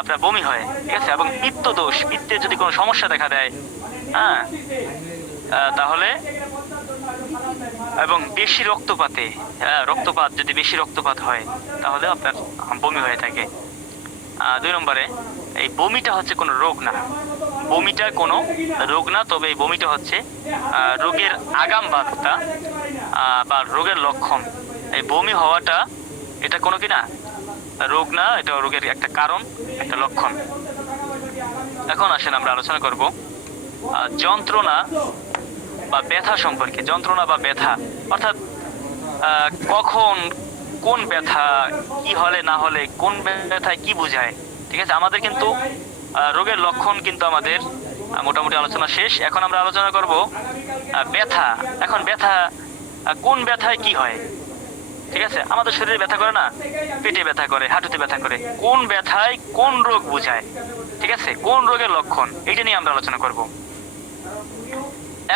আপনার বমি হয়, ঠিক আছে। এবং পিত্ত দোষ, পিত্তের যদি কোনো সমস্যা দেখা দেয়, তাহলে, এবং বেশি রক্তপাতে, রক্তপাত যদি বেশি রক্তপাত হয় তাহলে আপনার বমি হয়ে থাকে। 2 নম্বরে, এই বমিটা হচ্ছে কোনো রোগ না, বমিটা কোনো রোগ না, তবে এই বমিটা হচ্ছে রোগের আগাম বার্তা বা রোগের লক্ষণ। এই বমি হওয়াটা এটা কোনো কি না, রোগ না, এটা রোগের একটা কারণ, একটা লক্ষণ। এখন আসেন আমরা আলোচনা করব যন্ত্রণা বা ব্যথা সম্পর্কে। যন্ত্রণা বা ব্যথা অর্থাৎ কখন কোন ব্যথা, কি হলে না হলে, কোন ব্যথায় কি বোঝায়, ঠিক আছে। আমাদের কিন্তু রোগের লক্ষণ কিন্তু আমাদের মোটামুটি আলোচনা শেষ। এখন আমরা আলোচনা করব ব্যথা। এখন ব্যথা, কোন ব্যথায় কি হয়, ঠিক আছে। আমাদের শরীরে ব্যথা করে না, পেটে ব্যথা করে, হাঁটুতে ব্যথা করে, কোন ব্যথায় কোন রোগ বোঝায়, ঠিক আছে, কোন রোগের লক্ষণ, এটা নিয়ে আমরা আলোচনা করব।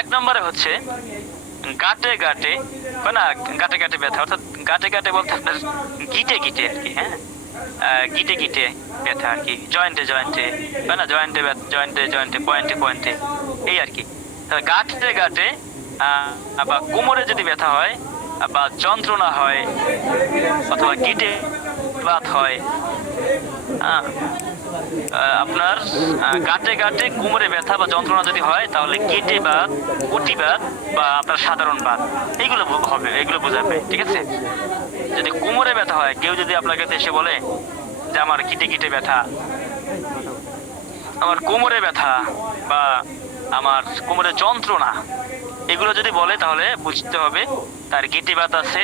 1 নম্বরে হচ্ছে গাঁটে গাঁটে না গাঁটে গাঁটে ব্যথা, অর্থাৎ গাঁটে গাঁটে বলতে আপনার গিটে গিটে আর কি, হ্যাঁ গিটে গিটে ব্যথা আর কি, জয়েন্টে জয়েন্টে না জয়েন্টে জয়েন্টে জয়েন্টে পয়েন্টে পয়েন্টে এই আর কি। তাহলে গাঁটে গাঁটে বা কোমরে যদি ব্যথা হয় বা যন্ত্রণা হয় অথবা গিটে বাত হয়, আপনার গাঁটে গাঁটে কোমরে ব্যথা বা যন্ত্রণা যদি হয় তাহলে গিটে বাত, গুটি বাত বা আপনার সাধারণ বাত এইগুলো হবে, এগুলো বোঝাবে, ঠিক আছে। যদি কোমরে ব্যথা হয়, কেউ যদি আপনার কাছে এসে বলে যে আমার গিটে গিটে ব্যথা, আমার কোমরে ব্যথা বা আমার কোমরে যন্ত্রণা এগুলো যদি বলে, তাহলে বুঝতে হবে তার গিটি বাত আছে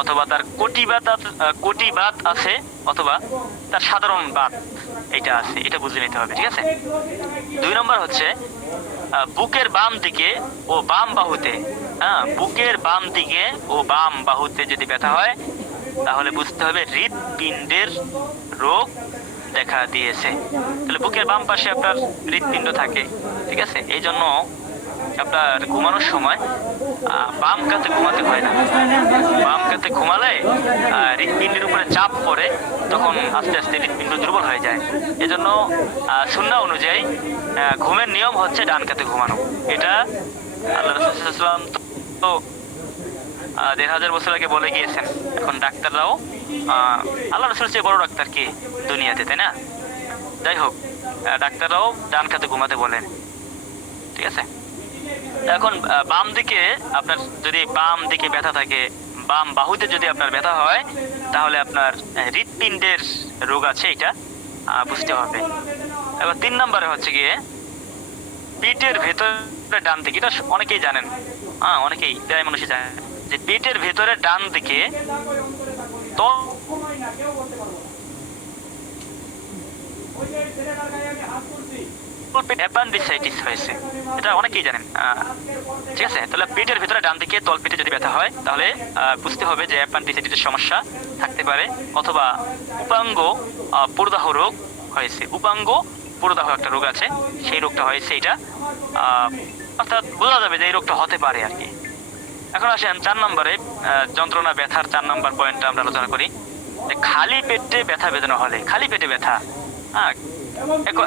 অথবা তার কোটি বাত আছে অথবা তার সাধারণ বাত এটা আছে, এটা বুঝে নিতে হবে, ঠিক আছে। 2 নম্বর হচ্ছে বুকের বাম দিকে ও বাম বাহুতে, বুকের বাম দিকে ও বাম বাহুতে যদি ব্যথা হয় তাহলে বুঝতে হবে হৃৎপিণ্ডের রোগ দেখা দিয়েছে। তাহলে বুকের বাম পাশে আপনার হৃৎপিণ্ড থাকে, ঠিক আছে। এই জন্য আপনার ঘুমানোর সময় বাম কাতে ঘুমাতে হয় না। বাম কাতে ঘুমালে হৃৎপিণ্ডের উপরে চাপ পড়ে, তখন আস্তে আস্তে হৃৎপিণ্ড দুর্বল হয়ে যায়। এজন্য সুন্নাহ অনুযায়ী ঘুমের নিয়ম হচ্ছে ডান কাতে ঘুমানো। এটা আল্লাহ রাসূল সাল্লাল্লাহু আলাইহি ওয়াসাল্লাম তো ১,৫০০ বছর আগে বলে গিয়েছেন। এখন ডাক্তাররাও, আল্লাহ রাসূলের চেয়ে বড় ডাক্তার কে দুনিয়াতে, তাই না? যাই হোক, ডাক্তাররাও ডান কাতে ঘুমাতে বলেন, ঠিক আছে। এখন বাম দিকে আপনার যদি বাম দিকে ব্যথা থাকে, বাম বাহুতে যদি আপনার ব্যথা হয়, তাহলে আপনার হৃৎপিণ্ডের রোগ আছে, এটা বুঝতে হবে। এবার 3 নম্বরে হচ্ছে গিয়ে পেটের ভেতরে ডান দিকে, এটা অনেকেই জানেন, অনেকেই প্রায় মানুষই জানেন যে পেটের ভেতরে ডান দিকে অ্যাপেন্ডিসাইটিস হয়েছে, এটা অনেকেই জানেন, ঠিক আছে। তাহলে পেটের ভেতরে ডান দিকে তলপেটে যদি ব্যথা হয় তাহলে বুঝতে হবে যে অ্যাপেন্ডিসাইটিসের সমস্যা থাকতে পারে, অথবা উপাঙ্গ প্রদাহ রোগ হয়েছে। উপাঙ্গ প্রদাহ একটা রোগ আছে, সেই রোগটা হয়েছে, এটা অর্থাৎ বোঝা যাবে যে এই রোগটা হতে পারে আর কি। এখন আসেন 4 নম্বরে, যন্ত্রণা ব্যথার 4 নম্বর পয়েন্টটা আমরা আলোচনা করি। খালি পেটে ব্যথা বেদনা হলে, খালি পেটে ব্যথা,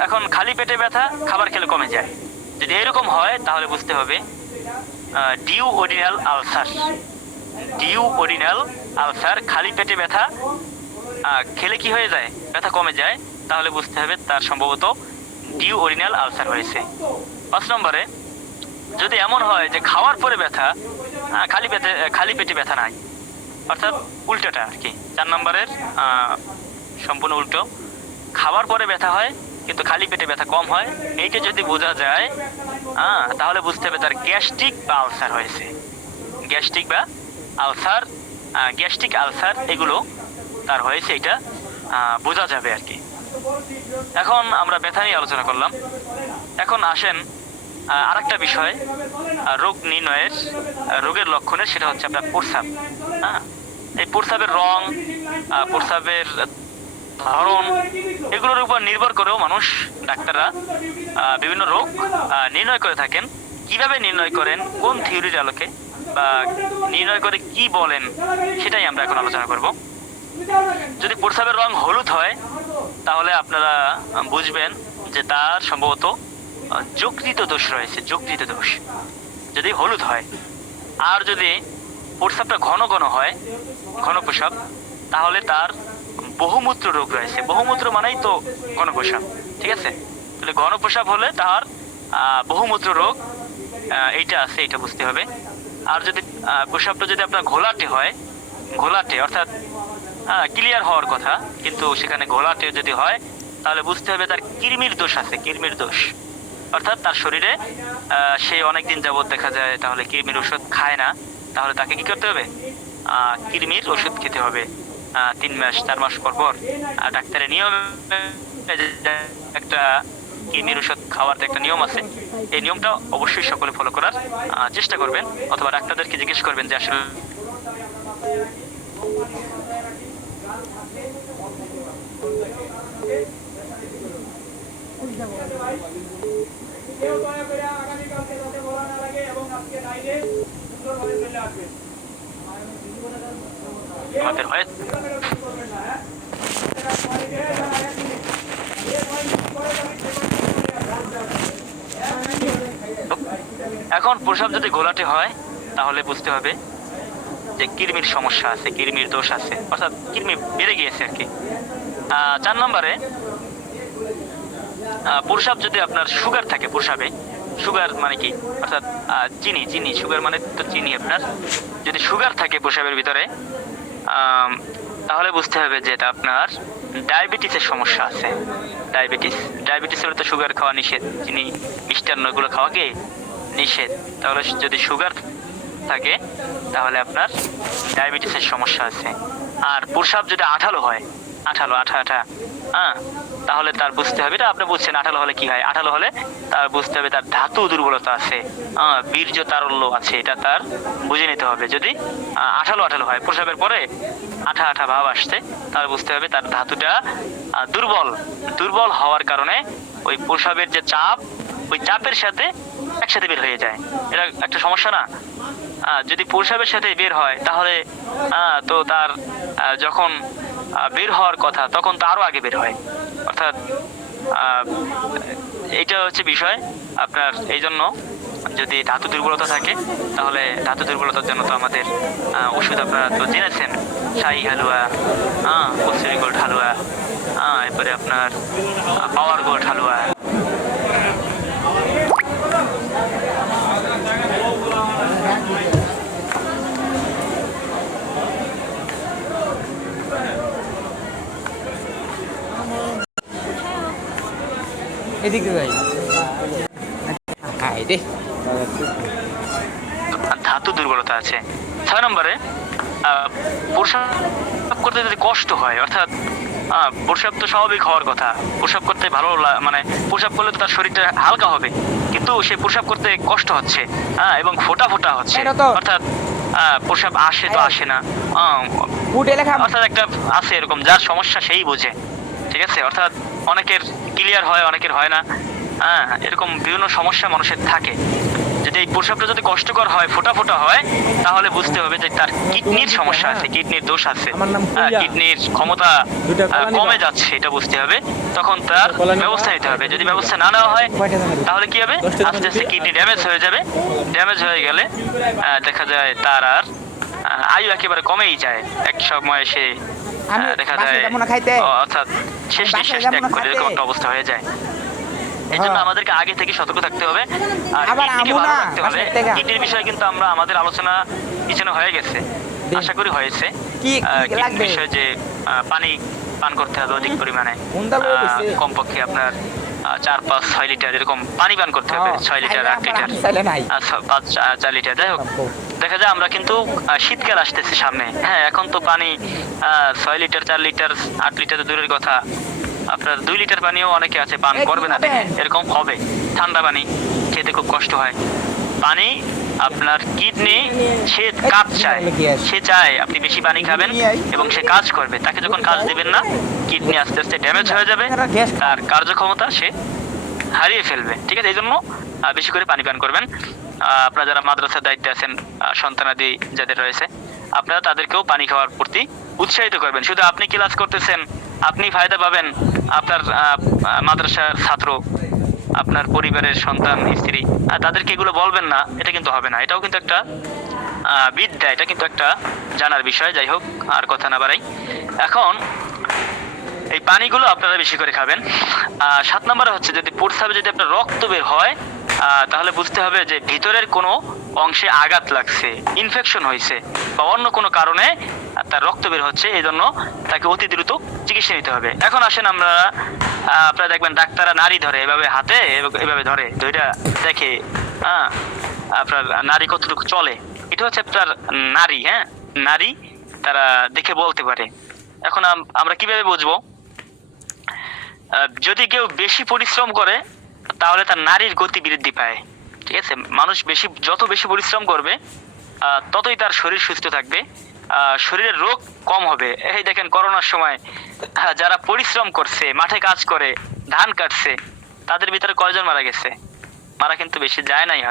এখন খালি পেটে ব্যথা খাবার খেলে কমে যায়, যদি এরকম হয় তাহলে বুঝতে হবে ডিউওডিনাল আলসার। ডিউওডিনাল আলসার, খালি পেটে ব্যথা খেলে কি হয়ে যায়, ব্যথা কমে যায়, তাহলে বুঝতে হবে তার সম্ভবত ডিউওডিনাল আলসার হয়েছে। 5 নম্বরে যদি এমন হয় যে খাওয়ার পরে ব্যথা, খালি পেটে ব্যথা নাই, অর্থাৎ উল্টোটা আর কি, 4 নম্বরের সম্পূর্ণ উল্টো, খাবার পরে ব্যথা হয় কিন্তু খালি পেটে ব্যথা কম হয়, এইটা যদি বোঝা যায় তাহলে বুঝতে হবে তার গ্যাস্ট্রিক বা আলসার হয়েছে। গ্যাস্ট্রিক বা আলসার, গ্যাস্ট্রিক আলসার এগুলো তার হয়েছে, এটা বোঝা যাবে আর কি। এখন আমরা ব্যথা নিয়ে আলোচনা করলাম। এখন আসেন আরেকটা বিষয়, রোগ নির্ণয়ের, রোগের লক্ষণের, সেটা হচ্ছে আপনার প্রস্রাব। এই প্রস্রাবের রং, প্রস্রাবের ধরন, এগুলোর উপর নির্ভর করেও মানুষ, ডাক্তাররা বিভিন্ন রোগ নির্ণয় করে থাকেন। কিভাবে নির্ণয় করেন, কোন থিওরির আলোকে বা নির্ণয় করে কি বলেন, সেটাই আমরা এখন আলোচনা করব। যদি প্রস্রাবের রং হলুদ হয় তাহলে আপনারা বুঝবেন যে তার সম্ভবত যকৃত দোষ রয়েছে, যকৃত দোষ যদি হলুদ হয়। আর যদি প্রস্রাবটা ঘন ঘন হয়, ঘন প্রস্রাব, তাহলে তার বহুমূত্র রোগ রয়েছে। বহুমূত্র মানেই তো ঘন প্রস্রাব, ঠিক আছে। তাহলে ঘন প্রস্রাব হলে তার বহুমূত্র রোগ এইটা আছে, এটা বুঝতে হবে। আর যদি প্রস্রাবটা যদি আপনার ঘোলাটে হয়, ঘোলাটে অর্থাৎ ক্লিয়ার হওয়ার কথা কিন্তু সেখানে ঘোলাটে যদি হয়, তাহলে বুঝতে হবে তার কৃমির দোষ আছে, কৃমির দোষ, অর্থাৎ তার শরীরে সে অনেকদিন যাবৎ দেখা যায় তাহলে কৃমির ওষুধ খায় না, তাহলে তাকে কি করতে হবে, কৃমির ওষুধ খেতে হবে 3 মাস 4 মাস পর পর। ডাক্তারের নিয়ম একটা কৃমির ওষুধ খাওয়ার একটা নিয়ম আছে, এই নিয়মটা অবশ্যই সকলে ফলো করার চেষ্টা করবেন, অথবা ডাক্তারদেরকে জিজ্ঞেস করবেন যে আসলে আমাদের হয়ে এখন প্রসাব যদি ঘোলাটে হয় তাহলে বুঝতে হবে যে কৃমির সমস্যা আছে, কৃমির দোষ আছে, অর্থাৎ কৃমি বেড়ে গিয়েছে আর কি। 4 নম্বরে প্রসাব যদি আপনার সুগার থাকে, প্রসাবে সুগার মানে কি, অর্থাৎ চিনি, চিনি সুগার মানে তো চিনি, আপনার যদি সুগার থাকে প্রসাবের ভিতরে তাহলে বুঝতে হবে যে এটা আপনার ডায়াবেটিসের সমস্যা আছে। ডায়াবেটিস হলে তো সুগার খাওয়া নিষেধ, চিনি মিষ্টান্ন এগুলো খাওয়া কি নিষেধ। তাহলে যদি সুগার থাকে তাহলে আপনার ডায়াবেটিসের সমস্যা আছে। আর প্রসাব যদি আঠালো হয়, আঠা হ্যাঁ, তাহলে তার বুঝতে হবে, এটা আপনি বুঝছেন আঠালো হলে কি হয়, আঠালো হলে তার বুঝতে হবে তার ধাতু দুর্বলতা আছে, বীর্য তারল্য আছে, এটা তার বুঝে নিতে হবে। যদি আঠালো হয়, প্রসাবের পরে আঠা ভাব আসছে, তাহলে বুঝতে হবে তার ধাতুটা দুর্বল হওয়ার কারণে ওই প্রসাবের যে চাপ, ওই চাপের সাথে একসাথে বের হয়ে যায়। এটা একটা সমস্যা না? যদি প্রসাবের সাথে বের হয় তাহলে তো তার যখন বের হওয়ার কথা তখন তো আরো আগে বের হয়, অর্থাৎ এইটা হচ্ছে বিষয় আপনার। এই জন্য যদি ধাতু দুর্বলতা থাকে তাহলে ধাতু দুর্বলতার জন্য তো আমাদের ওষুধ আপনারা তো জেনেছেন, শাহী হালুয়া, কচুরি গোল্ড হালুয়া, এরপরে আপনার পাওয়ার গোল্ড হালুয়া। এদিক দিয়ে যাই। হাই রে, ধাতু দুর্বলতা আছে। 6 নম্বরে প্রসাব করতে যদি কষ্ট হয়, অর্থাৎ প্রসাব তো স্বাভাবিক হওয়ার কথা, প্রসাব করতে ভালো মানে প্রসাব করলে তো তার শরীরটা হালকা হবে, কিন্তু সে প্রসাব করতে কষ্ট হচ্ছে এবং ফোটা হচ্ছে, অর্থাৎ প্রসাব আসে তো আসে না, অর্থাৎ একটা আছে এরকম যার সমস্যা সেই বোঝে, ঠিক আছে? অর্থাৎ অনেকের ক্লিয়ার হয়, অনেকের হয় না, এরকম বিভিন্ন সমস্যা মানুষের থাকে। যদি এই প্রসাবটা যদি কষ্টকর হয়, ফোটা হয়, তাহলে বুঝতে হবে যে তার কিডনির সমস্যা আছে, কিডনির দোষ আছে, কিডনির ক্ষমতা কমে যাচ্ছে, এটা বুঝতে হবে। তখন তার ব্যবস্থা নিতে হবে। যদি ব্যবস্থা না নেওয়া হয় তাহলে কি হবে, আস্তে আস্তে কিডনি ড্যামেজ হয়ে যাবে। ড্যামেজ হয়ে গেলে দেখা যায় তার আর আয়ু একেবারে কমেই যায়, এক সময় সে দেখা যায় অর্থাৎ শেষ নিঃশ্বাস ত্যাগ করে, এরকম একটা অবস্থা হয়ে যায়। এই জন্য আমাদেরকে আগে থেকে সতর্ক থাকতে হবে, আর কিডনিকে ভালো রাখতে হবে। কিডনির বিষয়ে কিন্তু আমরা আমাদের আলোচনা পিছনে হয়ে গেছে, আশা করি হয়েছে। কিডনির বিষয়ে যে পানি পান করতে হবে অধিক পরিমাণে, কমপক্ষে আপনার 4-5-6 লিটার এরকম পানি পান করতে হবে, 6 লিটার 8 লিটার 5-4 লিটার। যাই হোক, দেখা যায় আমরা কিন্তু শীতকাল আসতেছে সামনে, হ্যাঁ, এখন তো পানি 6 লিটার 4 লিটার 8 লিটার দূরের কথা, আপনার 2 লিটার পানিও অনেকে আছে পান করবে না, এরকম হবে। ঠান্ডা পানি খেতে খুব কষ্ট হয়। পানি আপনার কিডনি সে কাজ চায়, সে চায় আপনি বেশি পানি খাবেন এবং সে কাজ করবে। তাকে যখন কাজ দিবেন না, কিডনি আস্তে আস্তে ড্যামেজ হয়ে যাবে, তার কার্যক্ষমতা সে হারিয়ে ফেলবে, ঠিক আছে? এই জন্য বেশি করে পানি পান করবেন। আপনারা যারা মাদ্রাসার দায়িত্বে আছেন, সন্তানাদি যাদের রয়েছে, আপনারা তাদেরকেও পানি খাওয়ার প্রতি উৎসাহিত করবেন। শুধু আপনি ক্লাস করতেছেন, আপনি ফায়দা পাবেন, আপনার মাদ্রাসার ছাত্র, আপনার পরিবারের সন্তান, স্ত্রী, তাদেরকে এগুলো বলবেন না, এটা কিন্তু হবে না। এটাও কিন্তু একটা বিদ্যা, এটা কিন্তু একটা জানার বিষয়। যাই হোক, আর কথা না বাড়াই, এখন এই পানিগুলো আপনারা বেশি করে খাবেন। 7 নম্বরে হচ্ছে, যদি প্রস্রাবে যদি আপনার রক্ত বের হয় তাহলে বুঝতে হবে যে ভিতরের কোনো অংশে আঘাত লাগছে, ইনফেকশন হয়েছে, বা অন্য কোনো কারণে তার রক্ত বের হচ্ছে, এই জন্য তাকে অতি দ্রুত চিকিৎসা নিতে হবে। এখন আসেন আপনারা দেখবেন ডাক্তাররা নাড়ি ধরে, এভাবে হাতে এভাবে ধরে দেখে আপনার নাড়ি কতটুকু চলে, এটা হচ্ছে আপনার নাড়ি, হ্যাঁ, নাড়ি তারা দেখে বলতে পারে। এখন আমরা কিভাবে বুঝবো? যদি কেউ বেশি পরিশ্রম করে তাহলে তার নাড়ির গতি বৃদ্ধি পায়, ঠিক আছে? মানুষ যত বেশি পরিশ্রম করবে ততই তার শরীর সুস্থ থাকবে, শরীরের রোগ কম হবে। এই দেখেন করোনার সময় যারা পরিশ্রম করছে, মাঠে কাজ করে, ধান কাটছে, তাদের ভিতরে কয়জন মারা গেছে? মারা কিন্তু বেশি যায় নাই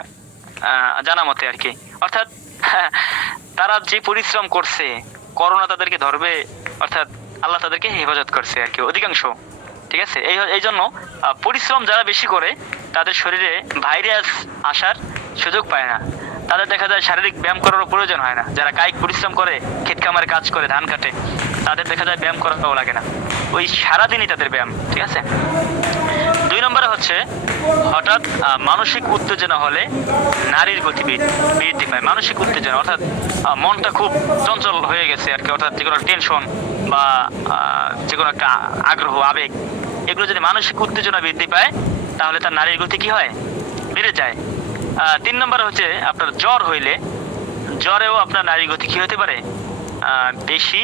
জানা মতে আর কি। অর্থাৎ তারা যে পরিশ্রম করছে, করোনা তাদেরকে ধরবে, অর্থাৎ আল্লাহ তাদেরকে হেফাজত করছে আর কি অধিকাংশ। ঠিক আছে, এই জন্য পরিশ্রম যারা বেশি করে তাদের শরীরে ভাইরাস আসার সুযোগ পায় না। তাদের দেখা যায় শারীরিক ব্যায়াম করারও প্রয়োজন হয় না। যারা কায়িক পরিশ্রম করে, ক্ষেত খামারে কাজ করে, ধান কাটে, তাদের দেখা যায় ব্যায়াম করাও লাগে না, ওই সারাদিনই তাদের ব্যায়াম। ঠিক আছে। 2 নম্বরে হচ্ছে হঠাৎ মানসিক উত্তেজনা হলে নারীর গতি বৃদ্ধি পায়। মানসিক উত্তেজনা অর্থাৎ মনটা খুব চঞ্চল হয়ে গেছে আর কি, অর্থাৎ যে কোনো টেনশন বা যে কোনো একটা আগ্রহ, আবেগ, এগুলো যদি মানসিক উত্তেজনা বৃদ্ধি পায় তাহলে তার নারীর গতি কি হয়? বেড়ে যায়। 3 নম্বরে হচ্ছে আপনার জ্বর হইলে, জ্বরেও আপনার নারীর গতি কি হতে পারে? বেশি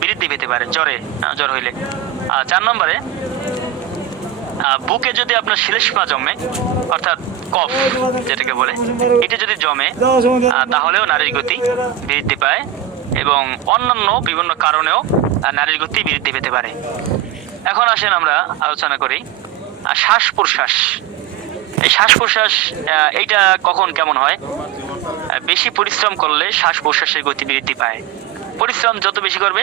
বৃদ্ধি পেতে পারে জ্বর হইলে। 4 নম্বরে বুকে যদি আপনার শ্লেষ্মা জমে, অর্থাৎ কফ যেটাকে বলে, এটা যদি জমে তাহলেও নারীর গতি বৃদ্ধি পায়, এবং অন্যান্য বিভিন্ন কারণেও নারীর গতি বৃদ্ধি পেতে পারে। এখন আসেন আমরা আলোচনা করি শ্বাস প্রশ্বাস। এই শ্বাস প্রশ্বাস এইটা কখন কেমন হয়? বেশি পরিশ্রম করলে শ্বাস প্রশ্বাসের গতি বৃদ্ধি পায়। পরিশ্রম যত বেশি করবে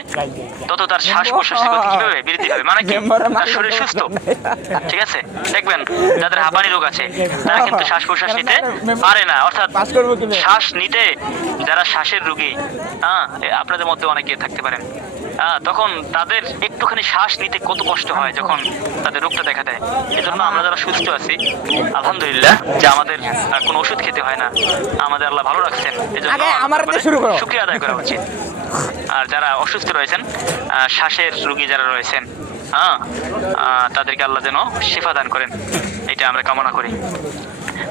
তত তার শ্বাস প্রশ্বাসের গতি কিভাবে বৃদ্ধি পাবে, মানে কি তার শরীর সুস্থ। ঠিক আছে, দেখবেন যাদের হাঁপানি রোগ আছে তারা কিন্তু শ্বাস প্রশ্বাস নিতে পারে না, অর্থাৎ শ্বাস নিতে, যারা শ্বাসের রোগী, আপনাদের মধ্যে অনেকে থাকতে পারেন, তখন তাদের একটুখানি শ্বাস নিতে কত কষ্ট হয় যখন তাদের রোগটা দেখা দেয়। এজন্য আমরা যারা সুস্থ আছি আলহামদুলিল্লাহ যে আমাদের কোনো ওষুধ খেতে হয় না, আমাদের আল্লাহ ভালো রাখছেন, এজন্য শুকরিয়া আদায় করা উচিত। আর যারা অসুস্থ রয়েছেন, শ্বাসের রোগী যারা রয়েছেন, তাদেরকে আল্লাহ যেন শিফা দান করেন, এটা আমরা কামনা করি।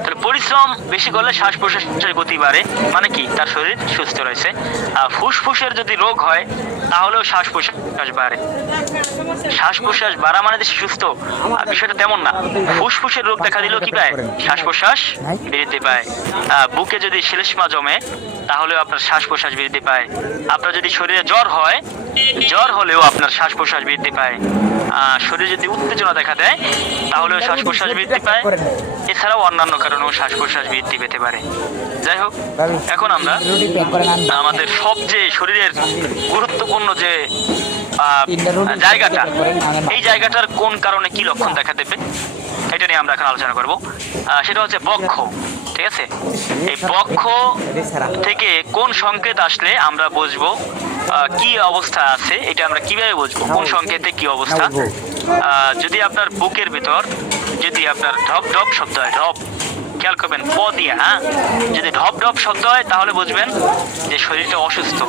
তাহলে পরিশ্রম বেশি করলে শ্বাস প্রশ্বাসের গতি বাড়ে, মানে কি তার শরীর সুস্থ রয়েছে। ফুসফুসের যদি রোগ হয় তাহলেও শ্বাস প্রশ্বাস বাড়ে। শ্বাস প্রশ্বাস বাড়া মানে যে সুস্থ, বিষয়টা তেমন না। ফুসফুসের রোগ দেখা দিলেও কি পায়? শ্বাস প্রশ্বাস বৃদ্ধি পায়। বুকে যদি শ্লেষ্মা জমে তাহলেও আপনার শ্বাস প্রশ্বাস বৃদ্ধি পায়। আপনার যদি শরীরে জ্বর হয়, জ্বর হলেও আপনার শ্বাস প্রশ্বাস বৃদ্ধি পায়। শরীরে যদি উত্তেজনা দেখা দেয় তাহলেও শ্বাস প্রশ্বাস বৃদ্ধি পায়। এছাড়াও অন্যান্য কারণেও শ্বাস প্রশ্বাস বৃদ্ধি পেতে পারে। যাই হোক, এখন আমরা আমাদের সবচেয়ে শরীরের গুরুত্বপূর্ণ যে জায়গাটা, এই জায়গাটার কোন কারণে কি লক্ষণ দেখা দেবে এটা নিয়ে আমরা এখন আলোচনা করব। সেটা হচ্ছে বক্ষ। ঠিক আছে, এই বক্ষ থেকে কোন সংকেত আসলে আমরা বুঝবো কি অবস্থা আছে, এটা আমরা কিভাবে বুঝবো কোন সংকেতে কি অবস্থা? যদি আপনার বুকের ভিতর যদি আপনার ঢপ ঢপ শব্দ হয়, ঢপ, খেয়াল করবেন প দিয়া, যদি ঢপ ঢপ শব্দ হয় তাহলে বুঝবেন যে শরীরটা অসুস্থ।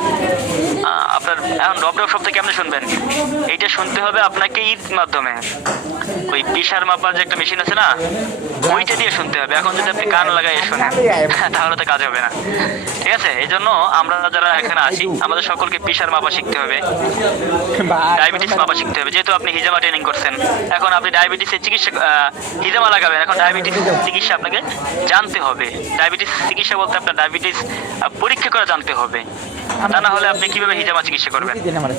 আপনার এখন ঢপ ঢপ শব্দ কেমনে শুনবেন? এইটা শুনতে হবে আপনাকে ঈদ মাধ্যমে, ওই প্রেসার মাপার যে একটা মেশিন আছে না, ওইটা দিয়ে শুনতে হবে। এখন যদি আপনি কান লাগাই শোনেন তাহলে তো কাজ হবে না। ঠিক আছে, এই জন্য আমরা যারা এখানে আছি আমাদের সকলকে প্রেসার মাপা শিখতে হবে, ডায়াবেটিস মাপা শিখতে হবে। যেহেতু আপনি হিজামা ট্রেনিং করছেন, এখন আপনি ডায়াবেটিসের চিকিৎসা, হিজামা লাগাবেন, এখন ডায়াবেটিস চিকিৎসা আপনাকে জানতে হবে। ডায়াবেটিস চিকিৎসা বলতে আপনার ডায়াবেটিস পরীক্ষা করে জানতে হবে, তা না হলে আপনি কিভাবে হিজামা চিকিৎসা করবেন?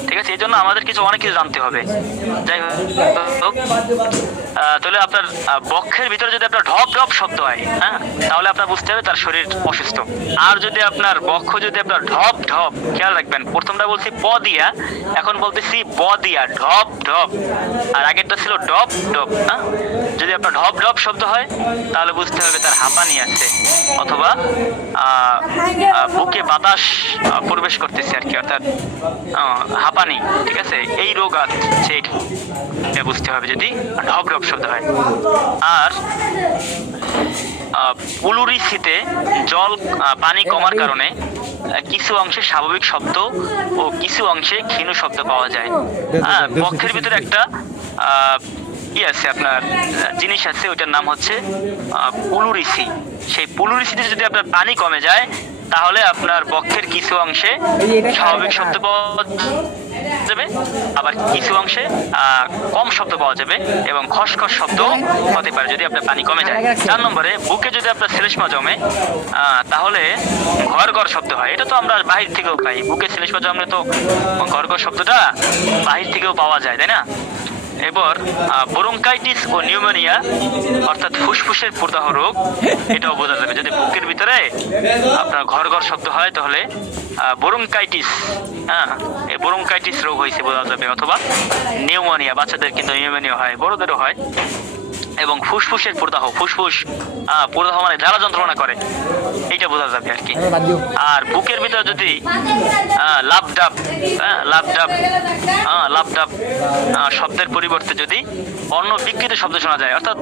ঠিক আছে, এই জন্য আমাদের অনেক কিছু জানতে হবে। যাই হোক, তাহলে আপনার বক্ষের ভিতরে যদি আপনার ঢপ ঢপ শব্দ হয়, তাহলে আপনার বুঝতে হবে তার শরীর অসুস্থ। আর যদি আপনার বক্ষ যদি আপনার ঢপ ঢপ, খেয়াল রাখবেন প্রথমটা বলছি প দিয়া, এখন বলতেছি ব দিয়া, ঢপ ঢপ, আর আগেরটা ছিল ডপ ডপ। যদি আপনার ঢপ ঢপ শব্দ হয় তাহলে বুঝতে হবে তার হাঁপানি আছে, অথবা বুকে বাতাস প্রবেশ করতেছে আর কি, অর্থাৎ হাঁপানি। ঠিক আছে, এই রোগ আছে, এটা বুঝতে হবে যদি ঢপ ঢপ শব্দ হয়। আর পুলুরিসিতে পানি কমার কারণে কিছু অংশে স্বাভাবিক শব্দ ও কিছু অংশে ক্ষীণ শব্দ পাওয়া যায়। বক্ষের ভিতরে একটা আছে, আপনার জিনিস আছে, ওইটার নাম হচ্ছে পুলুরিসি। সেই পুলুরিসিতে যদি আপনার পানি কমে যায় তাহলে আপনার বক্ষের কিছু অংশে স্বাভাবিক শব্দ পাওয়া যাবে, আবার কিছু অংশে কম শব্দ পাওয়া যাবে এবং খসখস শব্দ হতে পারে যদি আপনার পানি কমে যায়। 4 নম্বরে বুকে যদি আপনার শ্লেষ্মা জমে তাহলে ঘর ঘর শব্দ হয়। এটা তো আমরা বাহির থেকেও পাই, বুকে শ্লেষ্মা জমলে তো ঘর ঘর শব্দটা বাহির থেকেও পাওয়া যায়, তাই না? এবার ব্রঙ্কাইটিস ও নিউমোনিয়া অর্থাৎ ফুসফুসের প্রদাহ রোগ, এটাও বোঝা যাবে। যদি বুকের ভিতরে আপনার ঘর ঘর শব্দ হয় তাহলে ব্রঙ্কাইটিস, হ্যাঁ এই ব্রঙ্কাইটিস রোগ হয়েছে বোঝা যাবে। অথবা নিউমোনিয়া, বাচ্চাদের কিন্তু নিউমোনিয়া হয়, বড়দেরও হয়। এবং ফুসফুসের প্রদাহ, ফুসফুস প্রদাহ মানে জ্বালা যন্ত্রণা করে, এইটা বোঝা যাবে আর কি। আর বুকের ভিতরে যদি লাভ ডাব, লাভ ডাব শব্দের পরিবর্তে যদি অন্য বিকৃত শব্দ শোনা যায়, অর্থাৎ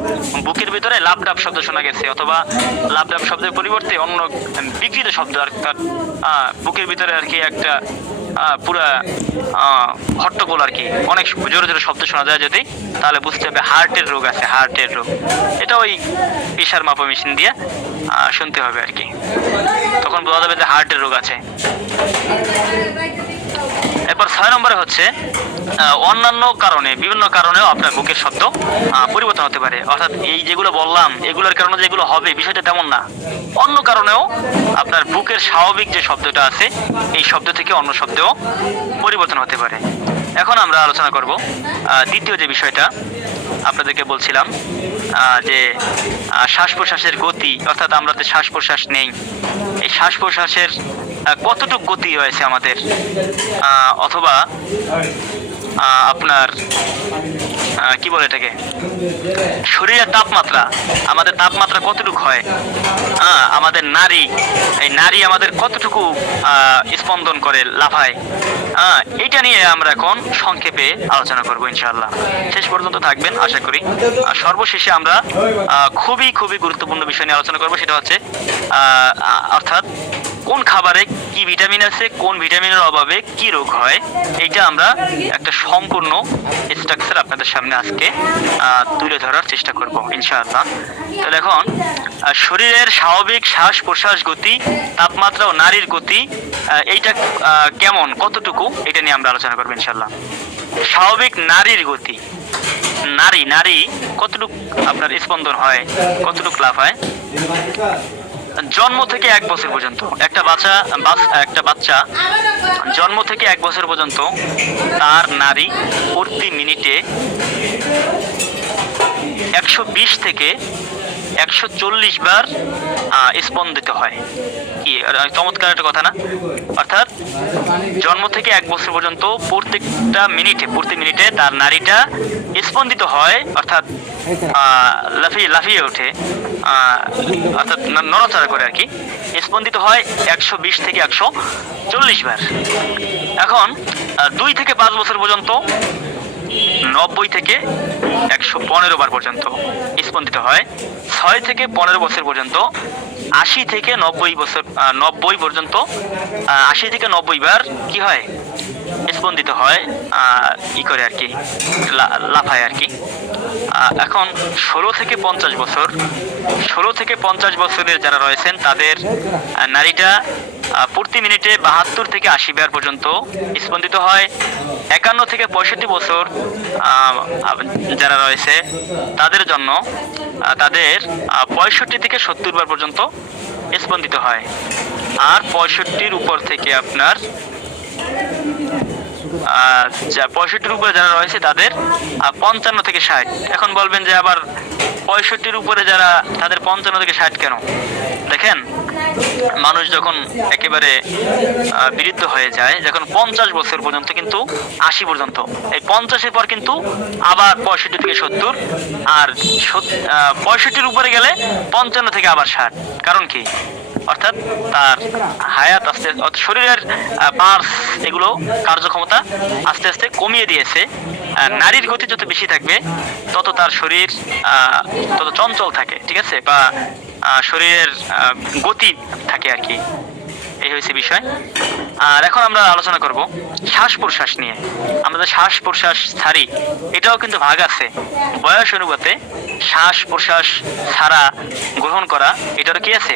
বুকের ভিতরে লাভ ডাব শব্দ শোনা গেছে, অথবা লাভ ডাব শব্দের পরিবর্তে অন্য বিকৃত শব্দ, অর্থাৎ বুকের ভিতরে আর কি একটা পুরা হট্টগোল আর কি, অনেক জোরে জোরে শব্দ শোনা যায় যদি, তাহলে বুঝতে হবে হার্টের রোগ আছে, হার্টের রোগ। এটা ওই প্রেশার মাপা মেশিন দিয়ে শুনতে হবে আর কি, তখন বোঝা যাবে যে হার্টের রোগ আছে। এরপর 6 নম্বরে হচ্ছে অন্যান্য কারণে, বিভিন্ন কারণেও আপনার বুকের শব্দ পরিবর্তন হতে পারে। অর্থাৎ এই যেগুলো বললাম এগুলোর কারণে যেগুলো হবে বিষয়টা তেমন না, অন্য কারণেও আপনার বুকের স্বাভাবিক যে শব্দটা আছে এই শব্দ থেকে অন্য শব্দেও পরিবর্তন হতে পারে। এখন আমরা আলোচনা করব দ্বিতীয় যে বিষয়টা আপনাদেরকে বলছিলাম, যে শ্বাস প্রশ্বাসের গতি, অর্থাৎ আমরা যে শ্বাস প্রশ্বাস নেই, এই শ্বাস প্রশ্বাসের কতটুকু গতি হয়েছে আমাদের, অথবা আপনার কি বলে এটাকে, শরীরের তাপমাত্রা, আমাদের তাপমাত্রা কতটুকু হয়, আমাদের নারী, এই নারী আমাদের কতটুকু স্পন্দন করে, লাফায়, এইটা নিয়ে আমরা এখন সংক্ষেপে আলোচনা করব ইনশাআল্লাহ। শেষ পর্যন্ত থাকবেন আশা করি। আর সর্বশেষে আমরা খুবই খুবই গুরুত্বপূর্ণ বিষয় নিয়ে আলোচনা করব, সেটা হচ্ছে অর্থাৎ কোন খাবারে কি ভিটামিন আছে, কোন ভিটামিনের অভাবে কি রোগ হয়, এইটা আমরা একটা সম্পূর্ণ স্ট্রাকচার আপনাদের সামনে আজকে তুলে ধরার চেষ্টা করব ইনশাআল্লাহ। তাহলে এখন শরীরের স্বাভাবিক শ্বাস প্রশ্বাস গতি, তাপমাত্রা ও নারীর গতি, এইটা কেমন, কতটুকু, এটা নিয়ে আমরা আলোচনা করবো ইনশাআল্লাহ। স্বাভাবিক নারীর গতি, নারী কতটুকু আপনার স্পন্দন হয়, কতটুকু লাভ হয়। জন্ম থেকে 1 বছর পর্যন্ত একটা বাচ্চা জন্ম থেকে 1 বছর পর্যন্ত তার নারী প্রতি মিনিটে 120 থেকে 140 বার স্পন্দিত হয়। কি চমৎকার একটা কথা না? অর্থাৎ জন্ম থেকে 1 বছর পর্যন্ত প্রতি মিনিটে তার নারীটা স্পন্দিত হয়, অর্থাৎ লাফিয়ে ওঠে, অর্থাৎ নড়াচড়া করে আর কি, স্পন্দিত হয় 120 থেকে 140 বার। এখন 2 থেকে 5 বছর পর্যন্ত 90 থেকে 115 বার পর্যন্ত স্পন্দিত হয়। 6 থেকে 15 বছর পর্যন্ত 80 থেকে 90 পর্যন্ত 80 থেকে 90 বার কি হয়, স্পন্দিত হয়, ই করে আর কি, লাফায় আর কি। এখন 16 থেকে 50 বছরের যারা রয়েছেন তাদের নারীটা প্রতি মিনিটে 72 থেকে 80 বার পর্যন্ত স্পন্দিত হয়। 51 থেকে 65 বছর যারা রয়েছে তাদের জন্য তাদের 65 থেকে 70 বার পর্যন্ত স্পন্দিত হয়। আর 65-র উপর থেকে আপনার 65-র উপরে যারা রয়েছে তাদের 55 থেকে 60। এখন বলবেন যে আবার 65-র উপরে যারা, তাদের 55 থেকে 60 কেন? দেখেন, মানুষ যখন একেবারে বৃদ্ধ হয়ে যায়, যখন 50 বছর পর্যন্ত, কিন্তু 80 পর্যন্ত, এই 50-এর পর কিন্তু আবার 65 থেকে 70, আর 65-র উপরে গেলে 55 থেকে আবার 60। কারণ কি? অর্থাৎ তার হায়াত আস্তে শরীরের পার্স, এগুলো কার্যক্ষমতা আস্তে আস্তে কমিয়ে দিয়েছে। নারীর গতি যত বেশি থাকবে তত তার শরীর তত চঞ্চল থাকে, ঠিক আছে, বা শরীরের গতি থাকে আর কি। এই হয়েছে বিষয়। আর এখন আমরা আলোচনা করব শ্বাস প্রশ্বাস নিয়ে। আমাদের শ্বাস প্রশ্বাস ছাড়ি, এটাও কিন্তু ভাগ আছে বয়স অনুপাতে। শ্বাস প্রশ্বাস ছাড়া গ্রহণ করা, এটারও কি আছে,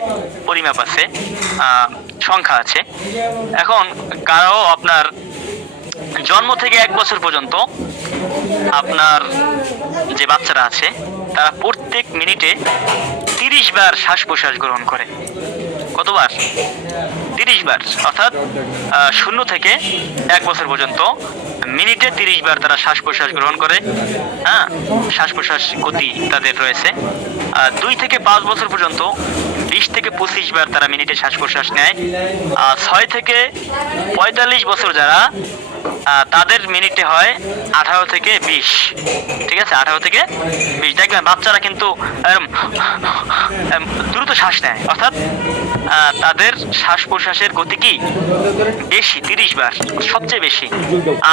পরিমাপ আছে, সংখ্যা আছে। এখন কারো আপনার জন্ম থেকে 1 বছর পর্যন্ত আপনার যে বাচ্চারা আছে তারা প্রত্যেক মিনিটে 30 বার শ্বাস প্রশ্বাস গ্রহণ করে। কতবার? 30 বার, অর্থাৎ 0 থেকে 1 বছর পর্যন্ত মিনিটে 30 বার তারা শ্বাস প্রশ্বাস গ্রহণ করে। হ্যাঁ, শ্বাস প্রশ্বাস গতি তাদের রয়েছে। 2 থেকে 5 বছর পর্যন্ত 20 থেকে 25 বার তারা মিনিটে শ্বাস প্রশ্বাস নেয়। 6 থেকে 45 বছর যারা তাদের মিনিটে হয় 18 থেকে 20। ঠিক আছে, 18 থেকে 20। দেখবেন বাচ্চারা কিন্তু দ্রুত শ্বাস নেয়, অর্থাৎ তাদের শ্বাস প্রশ্বাসের গতি কি বেশি, 30 বার সবচেয়ে বেশি।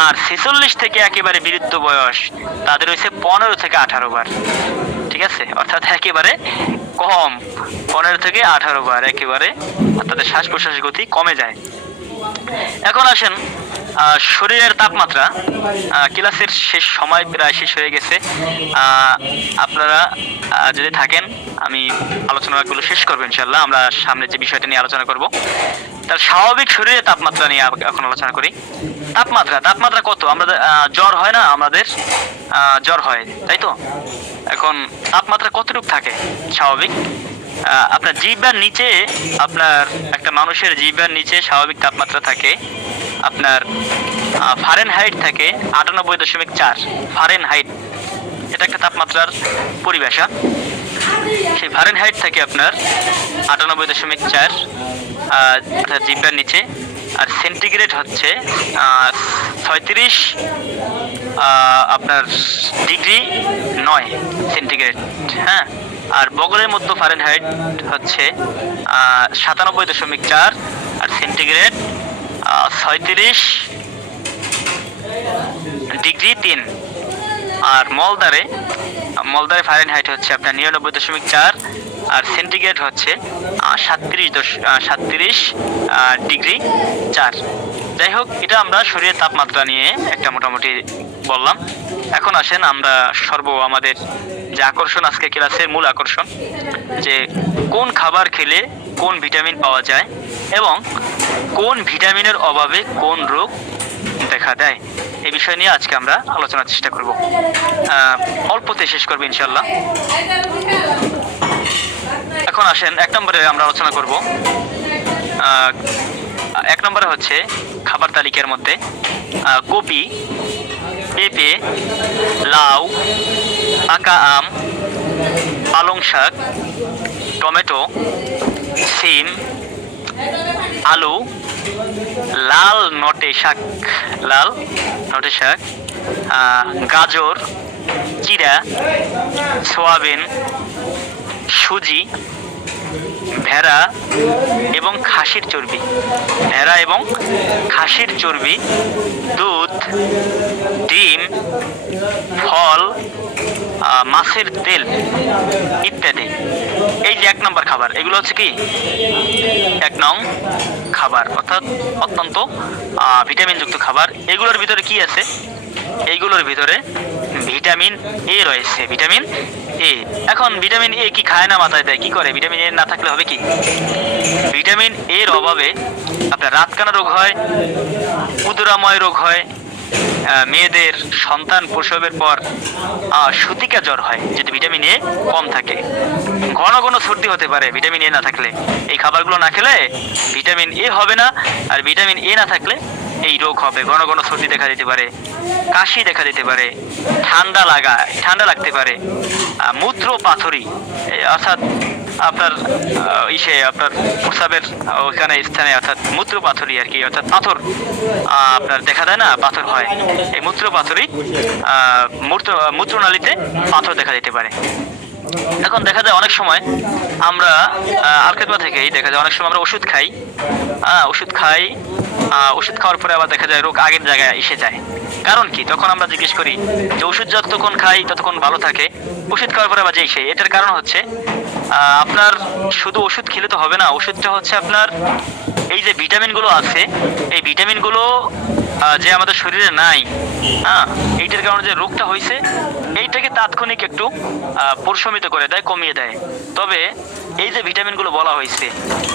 আর 46 থেকে একেবারে বৃদ্ধ বয়স তাদের হয়েছে 15 থেকে 18 বার। ঠিক আছে, অর্থাৎ একেবারে কম, 15 থেকে 18 বার একেবারে তাদের শ্বাস প্রশ্বাসের গতি কমে যায়। এখন আসেন শরীরের তাপমাত্রা। ক্লাসের শেষ সময় প্রায় শেষ হয়ে গেছে। আপনারা যদি থাকেন আমি আলোচনাগুলো শেষ করবো ইনশাল্লাহ। আমরা সামনে যে বিষয়টা নিয়ে আলোচনা করব তার স্বাভাবিক শরীরের তাপমাত্রা নিয়ে এখন আলোচনা করি। তাপমাত্রা কত? আমরা জ্বর হয় না, আমাদের জ্বর হয় তাই তো। এখন তাপমাত্রা কতটুকু থাকে স্বাভাবিক? আপনার জিহ্বার নিচে, আপনার একটা মানুষের জিহ্বার নিচে স্বাভাবিক তাপমাত্রা থাকে আপনার ফারেনহাইট থাকে 98.4 ফারেনহাইট। এটা একটা তাপমাত্রার পরিভাষা। সেই ফারেনহাইট থাকে আপনার 98.4 অর্থাৎ জিহ্বার নিচে। আর সেন্টিগ্রেড হচ্ছে 36 আপনার ডিগ্রি 9 সেন্টিগ্রেড। হ্যাঁ, আর বগলের মধ্যে ফারেনহাইট হচ্ছে 97.4 আর সেন্টিগ্রেড 36 ডিগ্রি 3। আর মলদারে ফারেনহাইট হচ্ছে আপনার 99.4 আর সেন্টিগ্রেড হচ্ছে 37 ডিগ্রি 4। যাই হোক, এটা আমরা শরীরের তাপমাত্রা নিয়ে একটা মোটামুটি বললাম। এখন আসেন আমরা আমাদের যে আকর্ষণ, আজকে ক্লাসের মূল আকর্ষণ, যে কোন খাবার খেলে কোন ভিটামিন পাওয়া যায় এবং কোন ভিটামিনের অভাবে কোন রোগ দেখা দেয়, এই বিষয় নিয়ে আজকে আমরা আলোচনার চেষ্টা করব। অল্পতে শেষ করবো ইনশাল্লাহ। এখন আসেন 1 নম্বরে আমরা আলোচনা করব। 1 নম্বরে হচ্ছে খাবার তালিকার মধ্যে কপি, পেঁপে, লাউ, পাকা আম, পালং শাক, টমেটো, সিম, আলু, লাল নটে শাক, গাজর, চিরা, সয়াবিন, সুজি, ভেড়া এবং খাসির চর্বি, দুধ, ডিম, ফল, মাছের তেল ইত্যাদি। এই যে 1 নম্বর খাবার, এগুলো হচ্ছে কি 1 নং খাবার, অর্থাৎ অত্যন্ত ভিটামিনযুক্ত খাবার। এগুলোর ভিতরে কি আছে? এইগুলোর ভিতরে ভিটামিন এ রয়েছে, ভিটামিন এ। এখন ভিটামিন এ কি খায় না মাথায় দেয়? কি করে? ভিটামিন এ না থাকলে হবে কি? ভিটামিন এর অভাবে আপনার রাতকানা রোগ হয়, উদরাময় রোগ হয়, মেয়েদের সন্তান প্রসবের পর সূতিকা জ্বর হয় যদি ভিটামিন এ কম থাকে। ঘন ঘন সর্দি হতে পারে ভিটামিন এ না থাকলে। এই খাবারগুলো না খেলে ভিটামিন এ হবে না, আর ভিটামিন এ না থাকলে এই রোগ হবে। ঘন ঘন সর্দি দেখা দিতে পারে, কাশি দেখা দিতে পারে, ঠান্ডা লাগতে পারে, মূত্র পাথরি, অর্থাৎ আপনার আপনার প্রস্রাবের ওইখানে স্থানে, অর্থাৎ মূত্র পাথরি আর কি, অর্থাৎ পাথর আপনার দেখা দেয় না, পাথর হয়। এই মূত্র পাথরি, মূত্রনালীতে পাথর দেখা দিতে পারে। এখন দেখা যায় অনেক সময় আমরা আলকেতবা থেকেই দেখা যায় অনেক সময় আমরা ওষুধ খাওয়ার পরে আবার দেখা যায় রোগ আগের জায়গায় এসে যায়। কারণ কি? তখন আমরা জিজ্ঞেস করি যে ওষুধ যতক্ষণ খাই ততক্ষণ ভালো থাকে, ওষুধ খাওয়ার পরে আবার যেই সেই। এটার কারণ হচ্ছে আপনার শুধু ওষুধ খেলে তো হবে না। ওষুধটা হচ্ছে আপনার এই যে ভিটামিনগুলো আছে, এই ভিটামিনগুলো যে আমাদের শরীরে নাই, এইটার কারণে যে রোগটা হয়েছে এইটাকে তাৎক্ষণিক একটু প্রশমিত করে দেয়, কমিয়ে দেয়। তবে এই যে ভিটামিনগুলো বলা হয়েছে,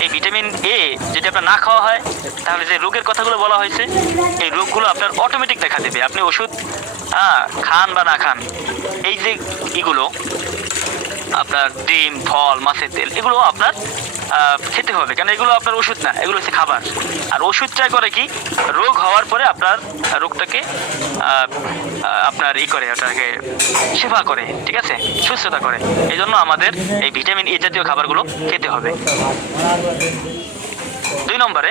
এই ভিটামিন এ যদি আপনার না খাওয়া হয় তাহলে যে রোগের কথাগুলো বলা হয়েছে এই রোগগুলো আপনার অটোমেটিক দেখা দেবে। আপনি ওষুধ খান বা না খান, এই যে এগুলো আপনার ডিম, ফল, মাছের তেল, এগুলো আপনার খেতে হবে, কেন এগুলো আপনার ওষুধ না, এগুলো হচ্ছে খাবার। আর ওষুধটা করে কি, রোগ হওয়ার পরে আপনার রোগটাকে আপনার করে, ওটাকে সেবা করে, ঠিক আছে, সুস্থতা করে। এই জন্য আমাদের এই ভিটামিন ই জাতীয় খাবারগুলো খেতে হবে। 2 নম্বরে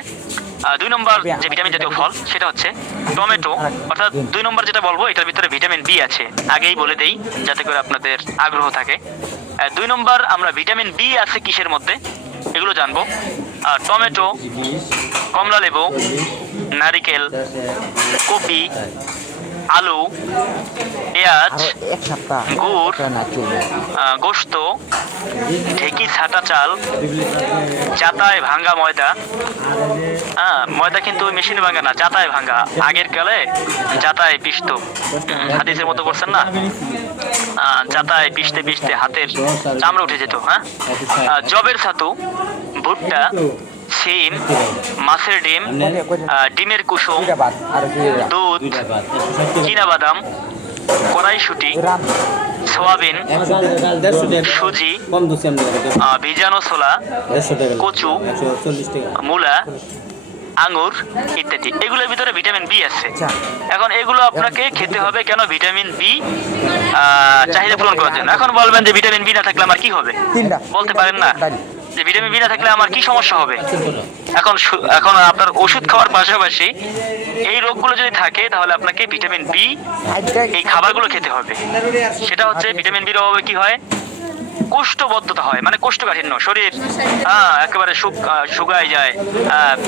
2 নম্বর যে ভিটামিন জাতীয় ফল সেটা হচ্ছে টমেটো। অর্থাৎ 2 নম্বর যেটা বলবো, এটার ভিতরে ভিটামিন বি আছে, আগেই বলে দেই যাতে করে আপনাদের আগ্রহ থাকে। 2 নম্বর আমরা ভিটামিন বি আছে কিসের মধ্যে এগুলো জানবো। টমেটো, কমলা লেবু, নারিকেল, কপি, আলু, পেঁয়াজ, গুড়, গোশত, ঢেকি ছাটা চাল, চাতায় ভাঙ্গা ময়দা। ময়দা কিন্তু ওই মেশিনে ভাঙ্গা না, চাতায় ভাঙ্গা। আগের কালে চাতায় পিষত, হাদিসের মতো করছেন না, চাতায় পিষতে পিষতে হাতের চামড়া উঠে যেত। জবের ছাতু, ভুট্টা, সিম, মাছের ডিম, ডিমের কুসুম, দুধ, চীনাবাদাম, কড়াইশুঁটি, সোয়াবিন, সুজি, ভিজানো ছোলা, কচু, মূলা, আঙুর ইত্যাদি। এগুলোর ভিতরে ভিটামিন বি আছে। এখন এগুলো আপনাকে খেতে হবে, কেন? ভিটামিন বি চাহিদা পূরণ করার জন্য। এখন বলবেন যে ভিটামিন বি না থাকলে আমার কি হবে, বলতে পারেন না যে ভিটামিন বি না থাকলে আমার কি সমস্যা হবে। এখন আপনার ওষুধ খাওয়ার পাশাপাশি এই রোগগুলো যদি থাকে তাহলে আপনাকে ভিটামিন বি এই খাবারগুলো খেতে হবে। সেটা হচ্ছে ভিটামিন বির অভাবে কি হয়, কোষ্ঠবদ্ধতা হয়, মানে কোষ্ঠকাঠিন্য, শরীর একেবারে শুকায় যায়,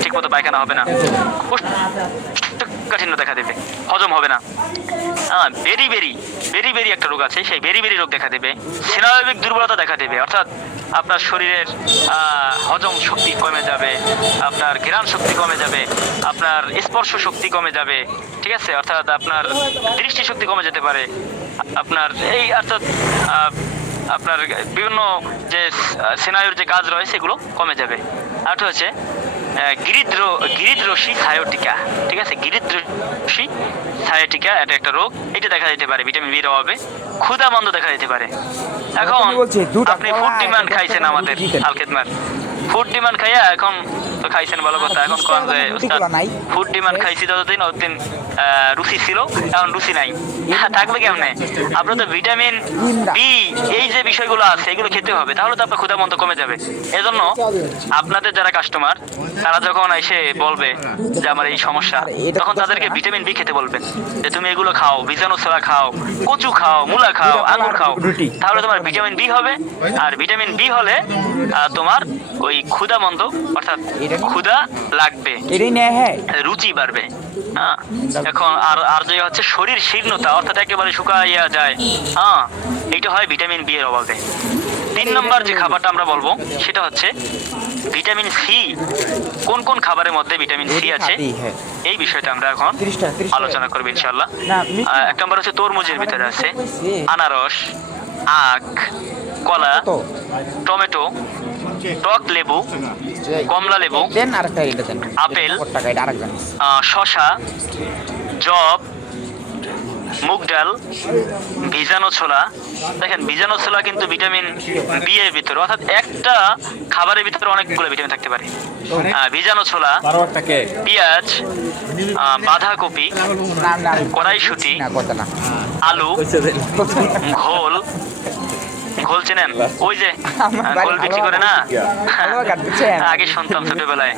ঠিক মতো পায়খানা হবে না, কোষ্ঠকাঠিন্য দেখা দেবে, হজম হবে না। বেরি একটা রোগ আছে, সেই বেরি রোগ দেখা দেবে, স্নায়বিক দুর্বলতা দেখা দেবে, অর্থাৎ আপনার শরীরের হজম শক্তি কমে যাবে, আপনার ঘ্রাণ শক্তি কমে যাবে, আপনার স্পর্শ শক্তি কমে যাবে, ঠিক আছে, অর্থাৎ আপনার দৃষ্টি শক্তি কমে যেতে পারে, আপনার এই অর্থাৎ আপনার বিভিন্ন যে স্নায়ুর যে কাজ রয়েছে সেগুলো কমে যাবে। আর হচ্ছে গিরিদ্রসি সায়োটিকা, ঠিক আছে, গিরিদ্রসি সায়োটিকা, এটা একটা রোগ, এটা দেখা যেতে পারে ভিটামিন বির অভাবে। ক্ষুধা মন্দ দেখা যেতে পারে। এখন আপনি ফুড ডিমান্ড খাইছেন, আমাদের আলখেদমার ফুড ডিমান্ড খাইয়া এখন তো খাইছেন ভালো কথা, এখন কোন যে উস্তাদ ফুড ডিমান্ড খাইছি ততদিন ওদিন রুচি ছিল, এখন রুচি নাই, থাকবে কেমনে? আপনার তো ভিটামিন বি এই যে বিষয়গুলো আছে এগুলো খেতে হবে, তাহলে তো আপনার ক্ষুধা মন্দ কমে যাবে। এজন্য আপনাদের যারা কাস্টমার তারা যখন এসে বলবে যে আমার এই সমস্যা, তখন তাদেরকে ভিটামিন বি খেতে বলবেন, যে তুমি এগুলো খাও, ভিজানো ছোলা খাও, কচু খাও, মূলা খাও, আঙুর খাও, তাহলে তোমার ভিটামিন বি হবে। আর ভিটামিন বি হলে তোমার ওই ক্ষুধা মন্দ, অর্থাৎ ক্ষুধা লাগবে, রুচি বাড়বে। এখন আর যে হচ্ছে শরীর শীর্ণতা, অর্থাৎ একেবারে শুকাইয়া যায়, এইটা হয় ভিটামিন বি এর অভাবে। 3 নম্বর যে খাবারটা আমরা বলবো সেটা হচ্ছে ভিটামিন সি। কোন কোন খাবারের মধ্যে ভিটামিন সি আছে এই বিষয়টা আমরা এখন আলোচনা করবো ইনশাআল্লাহ। 1 নম্বর হচ্ছে তরমুজের ভিতরে আছে আনারস, আখ, কলা, টমেটো, টক লেবু, কমলা লেবু, আপেল, শশা, জব, মুগ ডাল, ভিজানো ছোলা। দেখেন ভিজানো ছোলা কিন্তু ভিটামিন বি এর ভিতরে, অর্থাৎ একটা খাবারের ভিতরে অনেকগুলো ভিটামিন থাকতে পারে। ভিজানো ছোলা, পেঁয়াজ, বাঁধাকপি, কড়াইশুঁটি, আলু, ঘোল চেনেন? ওই যে ঘোল বিক্রি করে না, আগে শুনতাম ছোটবেলায়,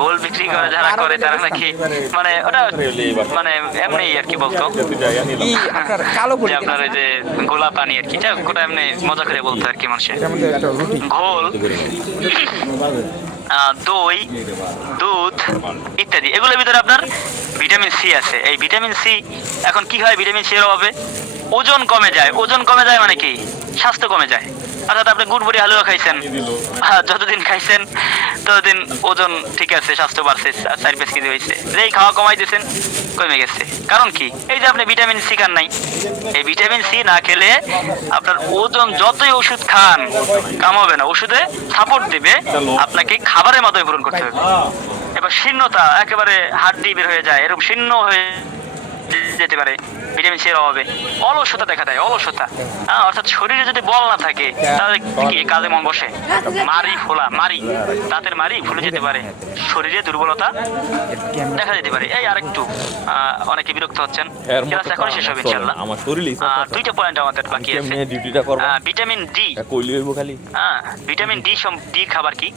ঘোল বিক্রি করে যারা করে তারা নাকি মানে ওটা মানে এমনি আর কি বলতো, আপনার ওই যে গোলা পানি আর কি, ওটা এমনি মজা করে বলতো আর কি মানুষের। ঘোল, দই, দুধ ইত্যাদি, এগুলোর ভিতরে আপনার ভিটামিন সি আছে। এই ভিটামিন সি এখন কি হয়, ভিটামিন সি এর অভাবে ওজন কমে যায়। ওজন কমে যায় মানে কি, স্বাস্থ্য কমে যায়। অর্থাৎ আপনি গুড়বুড়ি হালুয়া খাইছেন, যতদিন খাইছেন ততদিন ওজন ঠিক আছে, স্বাস্থ্য বাড়ছে, 4-5 কেজি হয়েছে। যেই খাওয়া কমাই দিয়েছেন কমে গেছে। কারণ কি, এই যে আপনি ভিটামিন সি খান নাই। এই ভিটামিন সি না খেলে আপনার ওজন যতই ওষুধ খান কাম হবে না, ওষুধে সাপোর্ট দিবে, আপনাকে খাবারের মাধ্যমে পূরণ করতে হবে। এবার শীর্ণতা, একেবারে হাড্ডি বের হয়ে যায়, এরকম শীর্ণ হয়ে যেতে পারে ভিটামিন সি এর অভাবে। অলসতা দেখা দেয়, অলসতা। হ্যাঁ, অর্থাৎ শরীরে যদি বল না থাকে তাহলে কি কাজে মন বসে? মারি দাঁতের মারি ফুলে যেতে পারে, শরীরে দুর্বলতা দেখা যেতে পারে। এই আরেকটু অনেকে বিরক্ত হচ্ছেন, ক্লাস এখনই শেষ হবে ইনশাআল্লাহ। আমার শরীরই আর দুইটা পয়েন্ট আমাদের বাকি আছে। ডিউটিটা করব ভিটামিন ডি, কইলি হইব খালি। হ্যাঁ, ভিটামিন ডি ডি খাবার কি?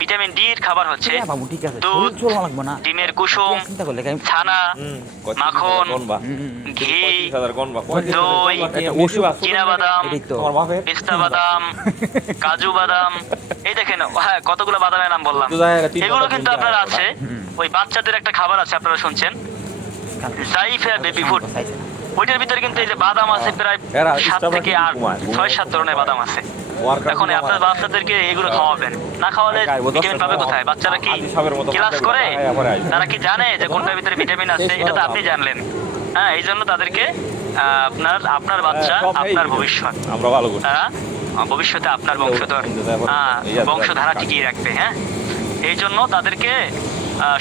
ভিটামিন ডি এর খাবার হচ্ছে বাবু ঠিক আছে, দুধ, শরীর চলবা লাগবে না। ডিমের কুসুম, চিন্তা করলে কি আমি- ছানা, মাখন, ঘি, দই, চীনাবাদাম, এটাই তো। পেস্তা বাদাম, কাজু বাদাম। এই দেখেন, হ্যাঁ, কতগুলো বাদামের নাম বললাম। এগুলো কিন্তু আপনার আছে। ওই বাচ্চাদের একটা খাবার আছে, আপনারা শুনছেন, জাইফা বেবি ফুড। ওইটার ভিতরে কিন্তু এই যে বাদাম আছে, প্রায় 7 থেকে 6-7 ধরনের বাদাম আছে। এখন আপনার বাচ্চাদেরকে এগুলো খাওয়াবেন, না খাওয়ালে ভিটামিন পাবে কোথায়? বাচ্চারা কি ক্লাস করে? তারা কি জানে যে কোনটার ভিতরে ভিটামিন আছে? এটা তো আপনি জানলেন। হ্যাঁ, এই জন্য তাদেরকে আপনার বাচ্চা আপনার ভবিষ্যৎ, আমরা ভালো করি। তারা ভবিষ্যতে আপনার বংশধর, বংশধারা টিকিয়ে রাখবে। হ্যাঁ, এই জন্য তাদেরকে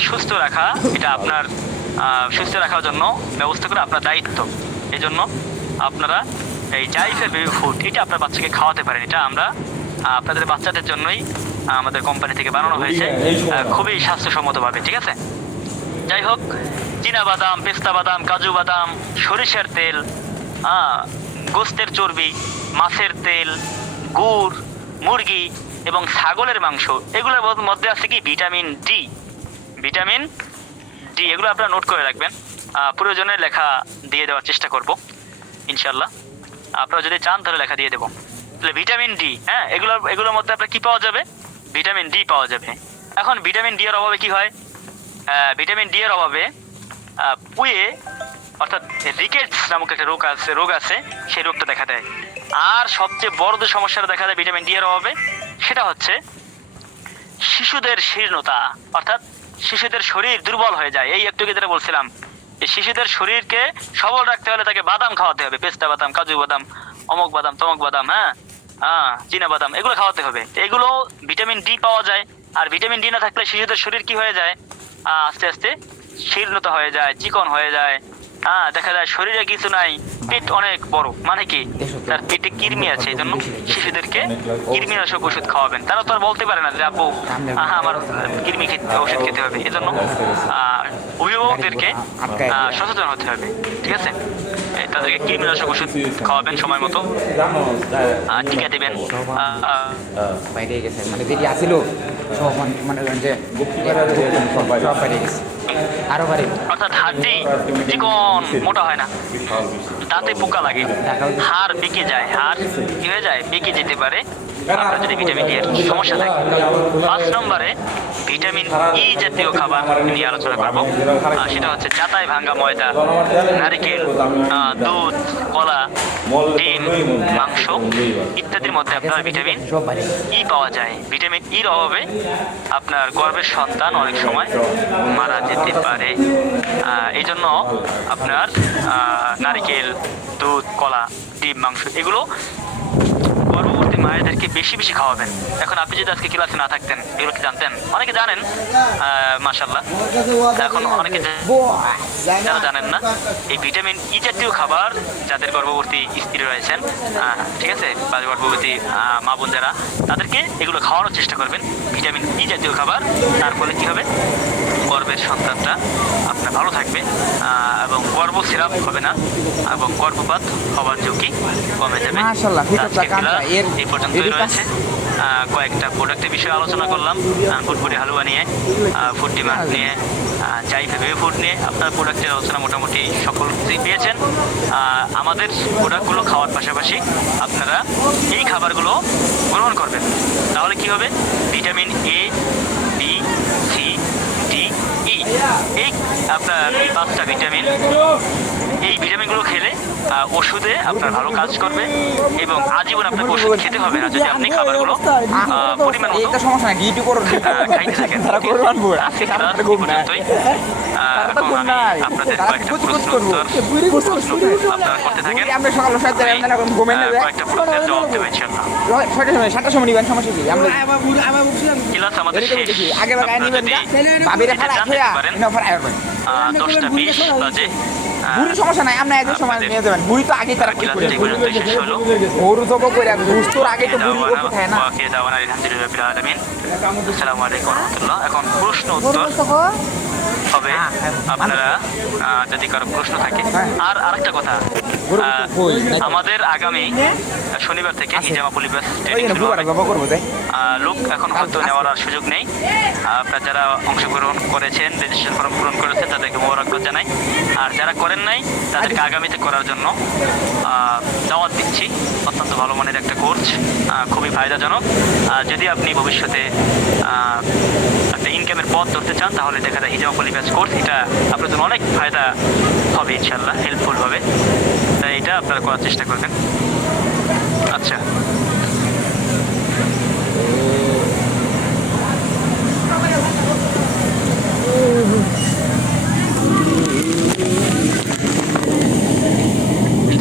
সুস্থ রাখা, এটা আপনার সুস্থ রাখার জন্য ব্যবস্থা করা আপনার দায়িত্ব। এই জন্য আপনারা এই জাইফের বেবি ফুড এটা আপনার বাচ্চাকে খাওয়াতে পারেন। এটা আমরা আপনাদের বাচ্চাদের জন্যই আমাদের কোম্পানি থেকে বানানো হয়েছে, খুবই স্বাস্থ্যসম্মতভাবে। ঠিক আছে, যাই হোক, চীনাবাদাম, পেস্তা বাদাম, কাজু বাদাম, সরিষার তেল, গোস্তের চর্বি, মাছের তেল, গুড়, মুরগি এবং ছাগলের মাংস, এগুলোর মধ্যে আছে কি ভিটামিন ডি। ভিটামিন ডি এগুলো আপনারা নোট করে রাখবেন, প্রয়োজনে লেখা দিয়ে দেওয়ার চেষ্টা করব ইনশাল্লাহ। আপনারা যদি চান তাহলে লেখা দিয়ে দেবো। তাহলে ভিটামিন ডি, হ্যাঁ, এগুলোর মধ্যে আপনার কি পাওয়া যাবে? ভিটামিন ডি পাওয়া যাবে। এখন ভিটামিন ডি এর অভাবে কি হয়? ভিটামিন ডি এর অভাবে পুয়ে, অর্থাৎ রিকেটস নামক একটা রোগ আছে, সেই রোগটা দেখা দেয়। আর সবচেয়ে বড় যে সমস্যাটা দেখা দেয় ভিটামিন ডি এর অভাবে, সেটা হচ্ছে শিশুদের শীর্ণতা, অর্থাৎ শিশুদের শরীর দুর্বল হয়ে যায়। এই একটু যেটা বলছিলাম, এই শিশুদের শরীরকে সবল রাখতে হলে তাকে বাদাম খাওয়াতে হবে, পেস্তা বাদাম, কাজু বাদাম, অমুক বাদাম, তমুক বাদাম, হ্যাঁ, চীনা বাদাম, এগুলো খাওয়াতে হবে। এগুলো ভিটামিন ডি পাওয়া যায়। আর ভিটামিন ডি না থাকলে শিশুদের শরীর কি হয়ে যায়? আস্তে আস্তে শীর্ণতা হয়ে যায়, চিকন হয়ে যায়। দেখা যায় শরীরে কিছু নাই, পেট অনেক বড়, মানে কি তার পেটে কৃমি আছে। এই জন্য শিশুদেরকে কৃমিনাশক ওষুধ খাওয়াবেন। তারা তো আর বলতে পারে না যে আপু আমার কৃমি ওষুধ খেতে হবে। এই জন্য অভিভাবকদেরকে সচেতন হতে হবে। ঠিক আছে, তাদেরকে কৃমিনাশক ওষুধ খাওয়াবেন সময় মতো, টিকা দেবেন। বাইরে গেছে, মানে যেটি আসিল সব মানে যে সব বাইরে গেছে, আরো বাড়ি। অর্থাৎ হাড্ডি চিকন, মোটা হয় না, দাঁতে পোকা লাগে, হাড় বেঁকে যায়, হাড় কি হয়ে যায়? বেঁকে যেতে পারে আপনার যদি ভিটামিন ডি এর সমস্যা থাকে। 5 নম্বরে ভিটামিন ই জাতীয় খাবার নিয়ে আলোচনা করব। সেটা হচ্ছে চাটাই ভাঙ্গা ময়দা, নারিকেল, দুধ, কলা, ডিম, মাংস ইত্যাদির মধ্যে আপনার ভিটামিন ই পাওয়া যায়। ভিটামিন ইর অভাবে আপনার গর্ভের সন্তান অনেক সময় মারা যেতে পারে। এই জন্য আপনার নারিকেল, দুধ, কলা, ডিম, মাংস এগুলো গর্ভবতী মায়েদেরকে বেশি বেশি খাওয়াবেন। এখন আপনি যদি আজকে ক্লাসে না থাকতেন, এগুলো কি জানতেন? অনেকে জানেন, মাশাআল্লাহ। এখন অনেকে যারা জানেন না, এই ভিটামিন ই জাতীয় খাবার যাদের গর্ভবতী স্ত্রী রয়েছেন, ঠিক আছে, বা গর্ভবতী মা বোন যারা, তাদেরকে এগুলো খাওয়ানোর চেষ্টা করবেন, ভিটামিন ই জাতীয় খাবার। তার ফলে কি হবে? গর্ভের সন্তানটা আপনার ভালো থাকবে এবং গর্ভস্রাব হবে না এবং গর্ভপাত হওয়ার ঝুঁকি কমে যাবে। এই পর্যন্তই রয়েছে। কয়েকটা প্রোডাক্টের বিষয়ে আলোচনা করলাম, ফুটফুটি হালুয়া নিয়ে, ফুডটি মাছ নিয়ে, জাইফা বেবি ফুড নিয়ে। আপনার প্রোডাক্টের আলোচনা মোটামুটি সকল কিছুই পেয়েছেন। আমাদের প্রোডাক্টগুলো খাওয়ার পাশাপাশি আপনারা এই খাবারগুলো গ্রহণ করবেন, তাহলে কি হবে? Vitamin A, B, C, D, E, এই আপনার এই 5টা ভিটামিন, এই ভিটামিনগুলো খেলে ওষুধে আপনার ভালো কাজ করবে এবং আজীবন আপনাকে ওষুধ খেতে হবে না যদি আপনি খাবারগুলো পরিমাণ মতো খাইতে থাকেন। আপনাদের কয়েকটা প্রশ্ন উত্তর আপনারা করতে থাকেন, কয়েকটা প্রশ্নের জবাব দেবেন ইনশাআল্লাহ। ক্লাস আমাদের শেষ। আপনি যদি জানতে পারেন 10:20 বাজে। বুড়ি সমস্যা নাই, আমরা একই সময় নিয়ে যাবেন। বুড়ি তো আগেই তারা ঠিক ক্লাস করে এই পর্যন্ত শেষ হলো। গরু জব করে বুঝতোর আগে তো বুড়ি ওকে খায় না। ওকে দাওয়ানা আলহামদুলিল্লাহ রাব্বিল আলামিন। আসসালামু আলাইকুম ওয়া রাহমাতুল্লাহ। এখন প্রশ্ন উত্তর হবে আপনারা যদি কারো প্রশ্ন থাকে। আর আরেকটা কথা, আমাদের আগামী শনিবার থেকে হিজামা পুলিবাস ট্রেনিং শুরু হবে। লোক এখন হয়তো নেওয়ার আর সুযোগ নেই। আপনারা যারা অংশগ্রহণ করেছেন, রেজিস্ট্রেশন ফর্ম পূরণ করেছেন, তাদেরকে মোবারকবাদ জানাই। আর যারা করেন নাই তাদেরকে আগামীতে করার জন্য দাওয়াত দিচ্ছি। অত্যন্ত ভালো মানের একটা কোর্স, খুবই ফায়দাজনক। যদি আপনি ভবিষ্যতে একটা ইনকামের পথ ধরতে চান, তাহলে দেখা যায় হিজামা পুলিবাস কোর্স এটা আপনার জন্য অনেক ফায়দা হবে ইনশাল্লাহ, হেল্পফুল হবে। তাই এটা আপনারা করার চেষ্টা করবেন। আচ্ছা,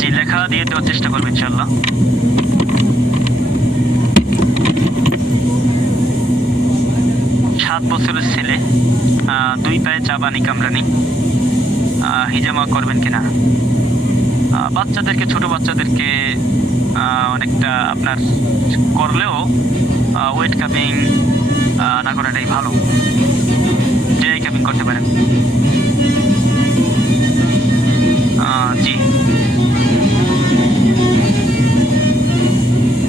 জি, লেখা দিয়ে দেওয়ার চেষ্টা করবেন ইনশাল্লাহ। সাত বছরের ছেলে, 2 পায়ে চাবানি কামরানি, হিজামা করবেন কিনা? বাচ্চাদেরকে, ছোট বাচ্চাদেরকে অনেকটা আপনার করলেও ওয়েট কাপিং না করাটাই ভালো। যে কাপিং করতে পারেন। জি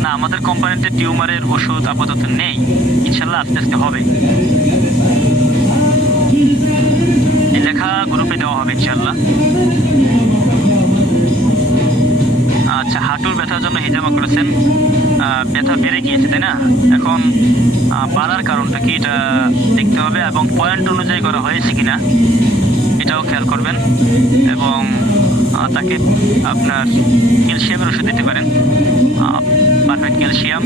না, আমাদের কোম্পানিতে টিউমারের ওষুধ আপাতত নেই, ইনশাল্লাহ আস্তে আস্তে হবে। এই লেখা গ্রুপে দেওয়া হবে ইনশাল্লাহ। আচ্ছা, হাঁটুর ব্যথার জন্য হিজামা করেছেন, ব্যথা বেড়ে গিয়েছে তাই না? এখন বাড়ার কারণটা কি এটা দেখতে হবে, এবং পয়েন্ট অনুযায়ী করা হয়েছে কিনা এটাও খেয়াল করবেন। এবং তাকে আপনার ক্যালসিয়ামের ওষুধ দিতে পারেন, পারফেক্ট ক্যালসিয়াম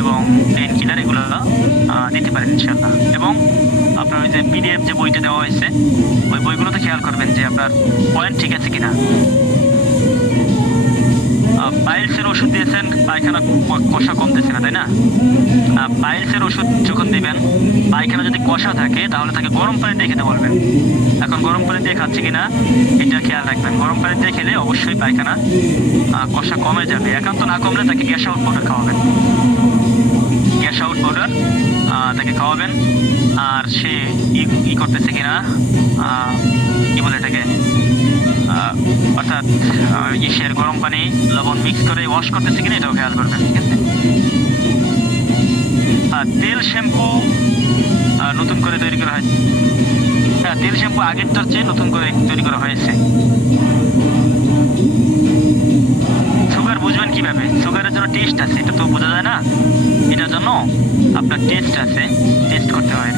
এবং পেন কিলার, এগুলো দিতে পারেন ইনশাল্লাহ। এবং আপনার ওই যে পিডিএফ যে বইটা দেওয়া হয়েছে, ওই বইগুলোতে খেয়াল করবেন যে আপনার পয়েন্ট ঠিক আছে কিনা। পাইলসের ওষুধ দিয়েছেন, পায়খানা কষা কমতেছে না তাই না? পাইলসের ওষুধ যখন দিবেন, পায়খানা যদি কষা থাকে তাহলে তাকে গরম পানি দিয়ে খেতে বলবেন। এখন গরম পানি দিয়ে খাচ্ছে কিনা এটা খেয়াল রাখবেন। গরম পানি দিয়ে খেলে অবশ্যই পায়খানা কষা কমে যাবে। একান্ত না কমলে তাকে গ্যাস আউট পাউডার খাওয়াবেন। গ্যাস আউট পাউডার তাকে খাওয়াবেন। আর সে ই করতেছে কিনা, কি বলে এটাকে, অর্থাৎ ইসের গরম পানি লবণ মিক্স করে ওয়াশ করতেছে কিনা এটাও খেয়াল করবেন, ঠিক আছে? আর তেল শ্যাম্পু নতুন করে তৈরি করা হয়েছে। হ্যাঁ, তেল শ্যাম্পু আগেরটার চেয়ে নতুন করে তৈরি করা হয়েছে। সুগার বুঝবেন কিভাবে? সুগারের জন্য টেস্ট আছে, এটা তো বোঝা যায় না। এটার জন্য আপনার টেস্ট আছে, টেস্ট করতে হয়।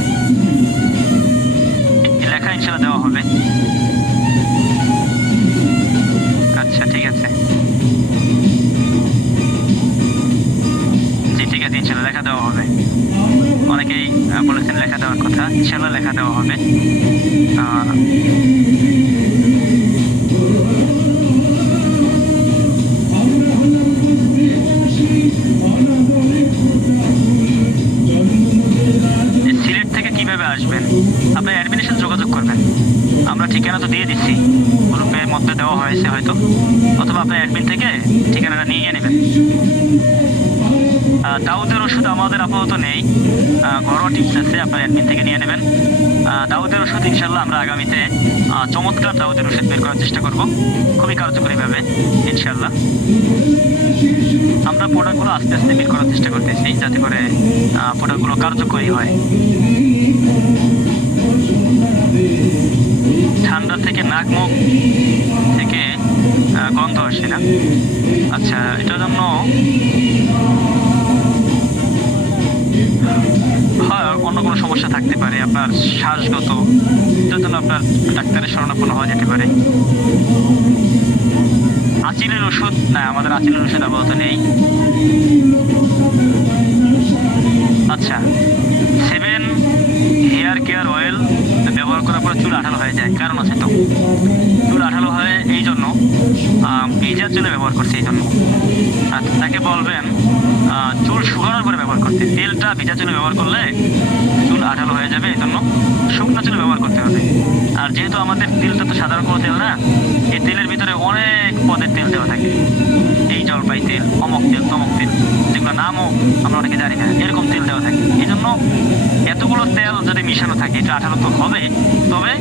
লেখা ইনশাল্লাহ দেওয়া হবে। আচ্ছা, ঠিক আছে। জি, ঠিক আছে, ইনশাল্লাহ লেখা দেওয়া হবে। অনেকেই বলেছেন লেখা দেওয়ার কথা, ইনশাল্লাহ লেখা দেওয়া হবে। সিলেট থেকে কিভাবে আসবেন? আপনার অ্যাডমিনের সাথে যোগাযোগ করবেন। আমরা ঠিকানা তো দিয়ে দিচ্ছি, গ্রুপের মধ্যে দেওয়া হয়েছে হয়তো, অথবা আপনার অ্যাডমিন থেকে ঠিকানাটা নিয়ে নেবেন। দাউদের ওষুধ আমাদের আপাতত নেই, ঘরোয়া টিপস আছে, আপনার অ্যাডমিন থেকে নিয়ে নেবেন। দাউদের ওষুধ ইনশাল্লাহ আমরা আগামীতে চমৎকার দাউদের ওষুধ বের করার চেষ্টা করব, খুবই কার্যকরীভাবে ইনশাল্লাহ। আমরা প্রোডাক্টগুলো আস্তে আস্তে বের করার চেষ্টা করতেছি, যাতে করে প্রোডাক্টগুলো কার্যকরী হয়। ঠান্ডা থেকে নাক মুখ থেকে গন্ধ আসে না? আচ্ছা, এটার জন্য হয় অন্য কোনো সমস্যা থাকতে পারে, আপনার শ্বাসগত, এটার জন্য আপনার ডাক্তারের শরণাপন্ন হওয়া যেতে পারে। আঁচিলের ওষুধ না, আমাদের আঁচিলের ওষুধ আপাতত নেই। আচ্ছা, 7 হেয়ার কেয়ার অয়েল ব্যবহার করার পর চুল আঠালো হয়ে যায়? কারণ আছে তো। চুল আঠালো হয় এই জন্য ভেজা চুলে ব্যবহার করছে এই জন্য। আর তাকে বলবেন চুল শুকানোর পরে ব্যবহার করতে। তেলটা ভেজা চুলে ব্যবহার করলে চুল আঠালো হয়ে যাবে, এই জন্য শুকনো চুলে ব্যবহার করতে হবে। আর যেহেতু আমাদের তেলটা তো সাধারণ কোনো তেল না, এই তেলের ভিতরে অনেক পদের তেল দেওয়া থাকে। এই জলপাই তেল, অমক তেল, তমক তেল, যেগুলো নামও আমরা অনেকে জানি না, এরকম তেল দেওয়া থাকে। এই জন্য এতগুলো তেল যদি মিশানো থাকে এটা আঠালো তো হবে, তবে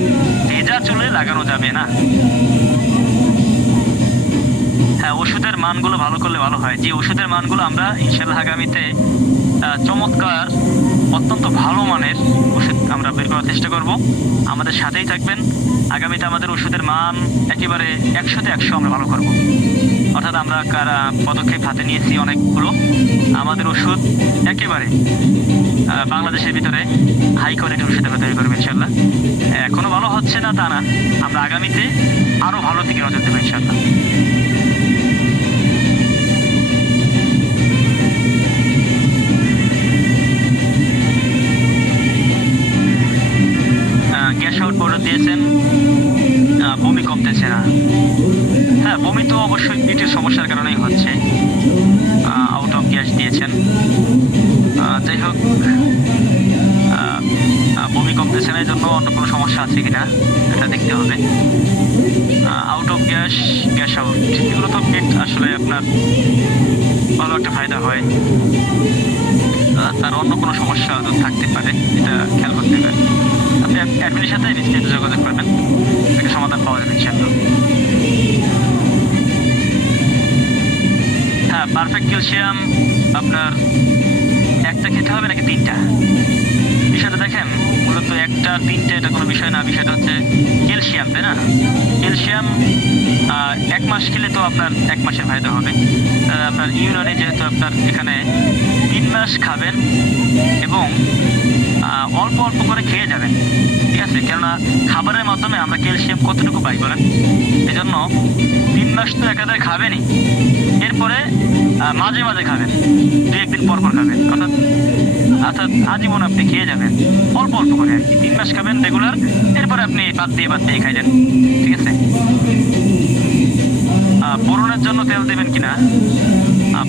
ভেজা চুলে লাগানো যাবে না। হ্যাঁ, ওষুধের মানগুলো ভালো করলে ভালো হয়। যে ওষুধের মানগুলো আমরা ইনশাল্লাহ আগামীতে চমৎকার অত্যন্ত ভালো মানের ওষুধ আমরা বের করার চেষ্টা করব। আমাদের সাথেই থাকবেন। আগামীতে আমাদের ওষুধের মান একেবারে 100-তে 100 আমরা ভালো করব। অর্থাৎ আমরা পদক্ষেপ হাতে নিয়েছি অনেকগুলো। আমাদের ওষুধ একেবারে বাংলাদেশের ভিতরে হাই কোয়ালিটির ওষুধ আমরা তৈরি করবো ইনশাল্লাহ। এখনো ভালো হচ্ছে না তা না, আমরা আগামীতে আরো ভালো দিকে নজর দেবো ইনশাল্লাহ। গ্যাস আউট পাউডার দিয়েছেন, বমি কমতেছে না। হ্যাঁ, বমি তো অবশ্যই পেটের সমস্যার কারণেই হচ্ছে। আউট অফ গ্যাস দিয়েছেন, যাই হোক বমি কমতেছে না, এই জন্য অন্য কোনো সমস্যা আছে কিনা এটা দেখতে হবে। Out of gas, gas out, এগুলো তো পেট আসলে আপনার ভালো একটা ফায়দা হয়। তার অন্য কোনো সমস্যা থাকতে পারে, এটা খেয়াল করতে হবে। আপনি অ্যাডমিনের সাথে বিস্তারিত যোগাযোগ করবেন, একটা সমাধান পাওয়া যাবে ইনশাআল্লাহ। হ্যাঁ, পারফেক্ট ক্যালসিয়াম আপনার একটা খেতে হবে নাকি 3টা? বিষয়টা দেখেন, মূলত 1টা 3টে এটা কোনো বিষয় না। বিষয়টা হচ্ছে ক্যালসিয়াম, তাই না? ক্যালসিয়াম 1 মাস খেলে তো আপনার 1 মাসের ফায়দা হবে। আপনার ইউনানি যেহেতু আপনার এখানে 3 মাস খাবেন এবং অল্প অল্প করে খেয়ে যাবেন, ঠিক আছে? কেননা খাবারের মাধ্যমে আমরা ক্যালসিয়াম কতটুকু পাই বলেন? এই জন্য 3 মাস তো একাধারে খাবেনই, এরপরে মাঝে মাঝে খাবেন, 2-1 দিন পর পর খাবেন, অর্থাৎ আজীবন আপনি খেয়ে যাবেন অল্প অল্প করে আর কি। 3 মাস খাবেন রেগুলার, এরপরে আপনি বাদ দিয়ে খাইলেন, ঠিক আছে? বোরনের জন্য তেল দেবেন কিনা?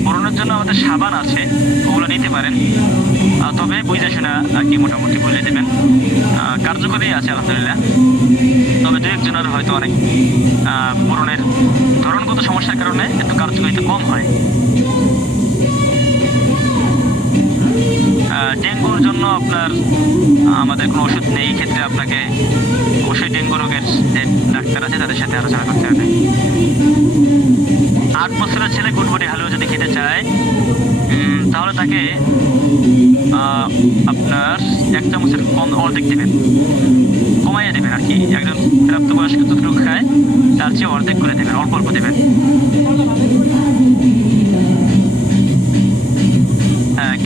বোরনের জন্য আমাদের সাবান আছে, ওগুলো নিতে পারেন, তবে বুঝে শোনা আর কি মোটামুটি বলে দেবেন। কার্যকরী আছে আলহামদুলিল্লাহ, তবে 2-1 জনের হয়তো অনেক বোরনের ধরনগত সমস্যার কারণে একটু কার্যকরিতা কম হয়। ডেঙ্গুর জন্য আপনার আমাদের কোনো ওষুধ নেই, এই ক্ষেত্রে আপনাকে অবশ্যই ডেঙ্গু রোগের যে ডাক্তার আছে তাদের সাথে আলোচনা করতে হবে। 8 বছরের ছেলে গুড়বড়ি হালুয়া যদি খেতে চায় তাহলে তাকে আপনার 1 চামচের অর্ধেক দেবেন, কমাইয়ে দেবেন আর কি। একজন প্রাপ্তবয়স্ক যতটুকু খায় তার চেয়ে অর্ধেক করে দেবেন, অল্প অল্প দেবেন।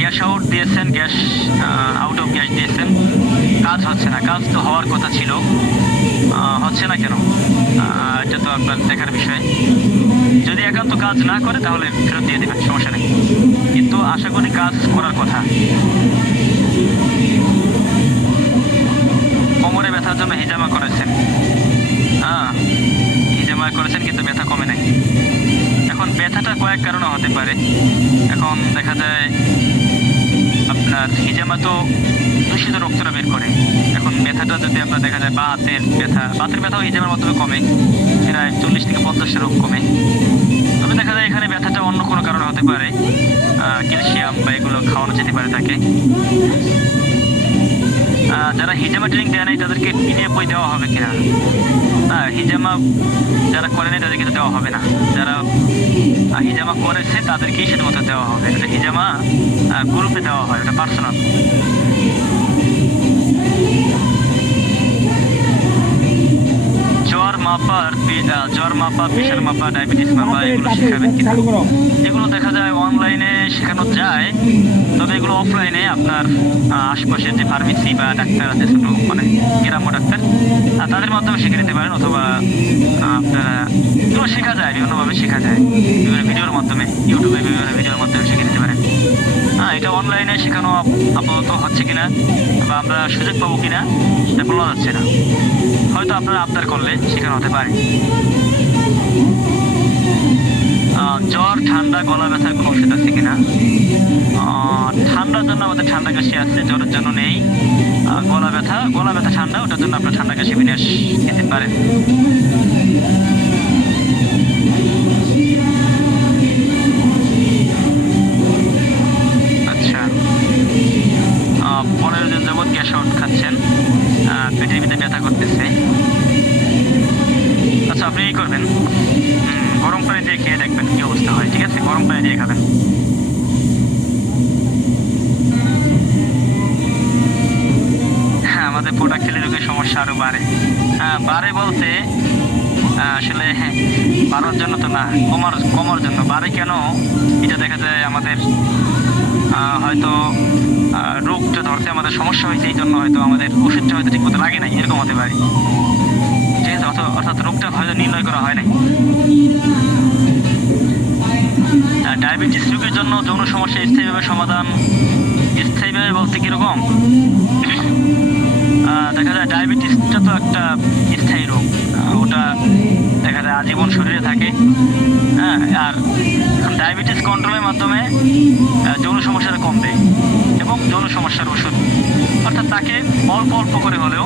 গ্যাস আউট দিয়েছেন, গ্যাস আউট অফ গ্যাস দিয়েছেন, কাজ হচ্ছে না। কাজ তো হওয়ার কথা ছিল, হচ্ছে না কেন এটা তো আপনার দেখার বিষয়। যদি একান্ত কাজ না করে তাহলে ফেরত দিয়ে দেবেন, সমস্যা নেই, কিন্তু আশা করি কাজ করার কথা। কোমরে ব্যথার জন্য হিজামা করেছেন, হিজামা করেছেন কিন্তু ব্যথা কমে নাই। এখন ব্যথাটা কয়েক কারণে হতে পারে। এখন দেখা যায় আপনার হিজামা তো দূষিত রক্তটা বের করে। এখন ব্যথাটা যদি আপনার দেখা যায় বাতের ব্যথাও হিজামার মাধ্যমে কমে, প্রায় 40-50টা রোগ কমে। তবে দেখা যায় এখানে ব্যথাটা অন্য কোনো কারণে হতে পারে, ক্যালসিয়াম বা এগুলো খাওয়ানো যেতে পারে তাকে। যারা হিজামা ট্রেনিং দেয় নাই তাদেরকে পিডিএফ বই দেওয়া হবে কিনা? হিজামা যারা করে নাই তাদেরকে দেওয়া হবে না, যারা হিজামা করেছে তাদেরকেই শুধুমাত্র দেওয়া হবে। এটা হিজামা গ্রুপে দেওয়া হয়, এটা পার্সোনাল। জ্বর, জ্বর মাপা, প্রেশার মাপা, ডায়াবেটিস মাপা এগুলো শেখাবেন কিনা। এগুলো দেখা যায় অনলাইনে শেখানো যায়, তবে এগুলো অফলাইনে আপনার আশপাশে যে ফার্মেসি বা ডাক্তার আছে ছোটো মানে গ্রাম্য ডাক্তার তাদের মাধ্যমে শিখে নিতে পারেন, অথবা আপনারা এগুলো শেখা যায় বিভিন্নভাবে শেখা যায়, বিভিন্ন ভিডিওর মাধ্যমে, ইউটিউবে বিভিন্ন ভিডিওর মাধ্যমে শিখে নিতে পারেন। এটা অনলাইনে শেখানো আপাতত হচ্ছে কিনা বা আমরা সুযোগ পাবো কিনা এটা বলা যাচ্ছে না, হয়তো আপনারা আবদার করলে শেখানো হতে পারে। জ্বর, ঠান্ডা, গলা ব্যথার কোনো ওষুধ আছে কিনা? ঠান্ডার জন্য আমাদের ঠান্ডা কাশি আছে, জ্বরের জন্য নেই। গলা ব্যথা ঠান্ডা, ওটার জন্য আপনার ঠান্ডা কাশি বিনাশ খেতে পারেন। আচ্ছা, 15 দিন যাবৎ গ্যাস খাচ্ছেন, পেটের ভিতরে ব্যথা করতেছে। আচ্ছা, আপনি এই করবেন, গরম পানি দিয়ে খেয়ে দেখবেন কি অবস্থা হয়, ঠিক আছে? গরম পানি দিয়ে খাবেন। আমাদের প্রোডাক্টিভ রোগের সমস্যা আরো বাড়ে বলতে আসলে বাড়ার জন্য তো না, কমার জন্য বাড়ে। কেন? এটা দেখা যায় আমাদের হয়তো রোগটা ধরতে আমাদের সমস্যা হয়েছে, এই জন্য হয়তো আমাদের ওষুধটা হয়তো ঠিক মতো লাগে নাই, এরকম হতে পারে, ঠিক আছে? অর্থাৎ রোগটা হয়তো নির্ণয় করা হয় নাই। ডায়াবেটিস রোগের জন্য যৌন সমস্যা স্থায়ীভাবে সমাধান, স্থায়ীভাবে বলতে কিরকম? দেখা যায় ডায়াবেটিসটা তো একটা স্থায়ী রোগ, ওটা দেখা যায় আজীবন শরীরে থাকে। আর ডায়াবেটিস কন্ট্রোলের মাধ্যমে যৌন সমস্যাটা কমবে এবং যৌন সমস্যার ওষুধ, অর্থাৎ তাকে অল্প অল্প করে হলেও,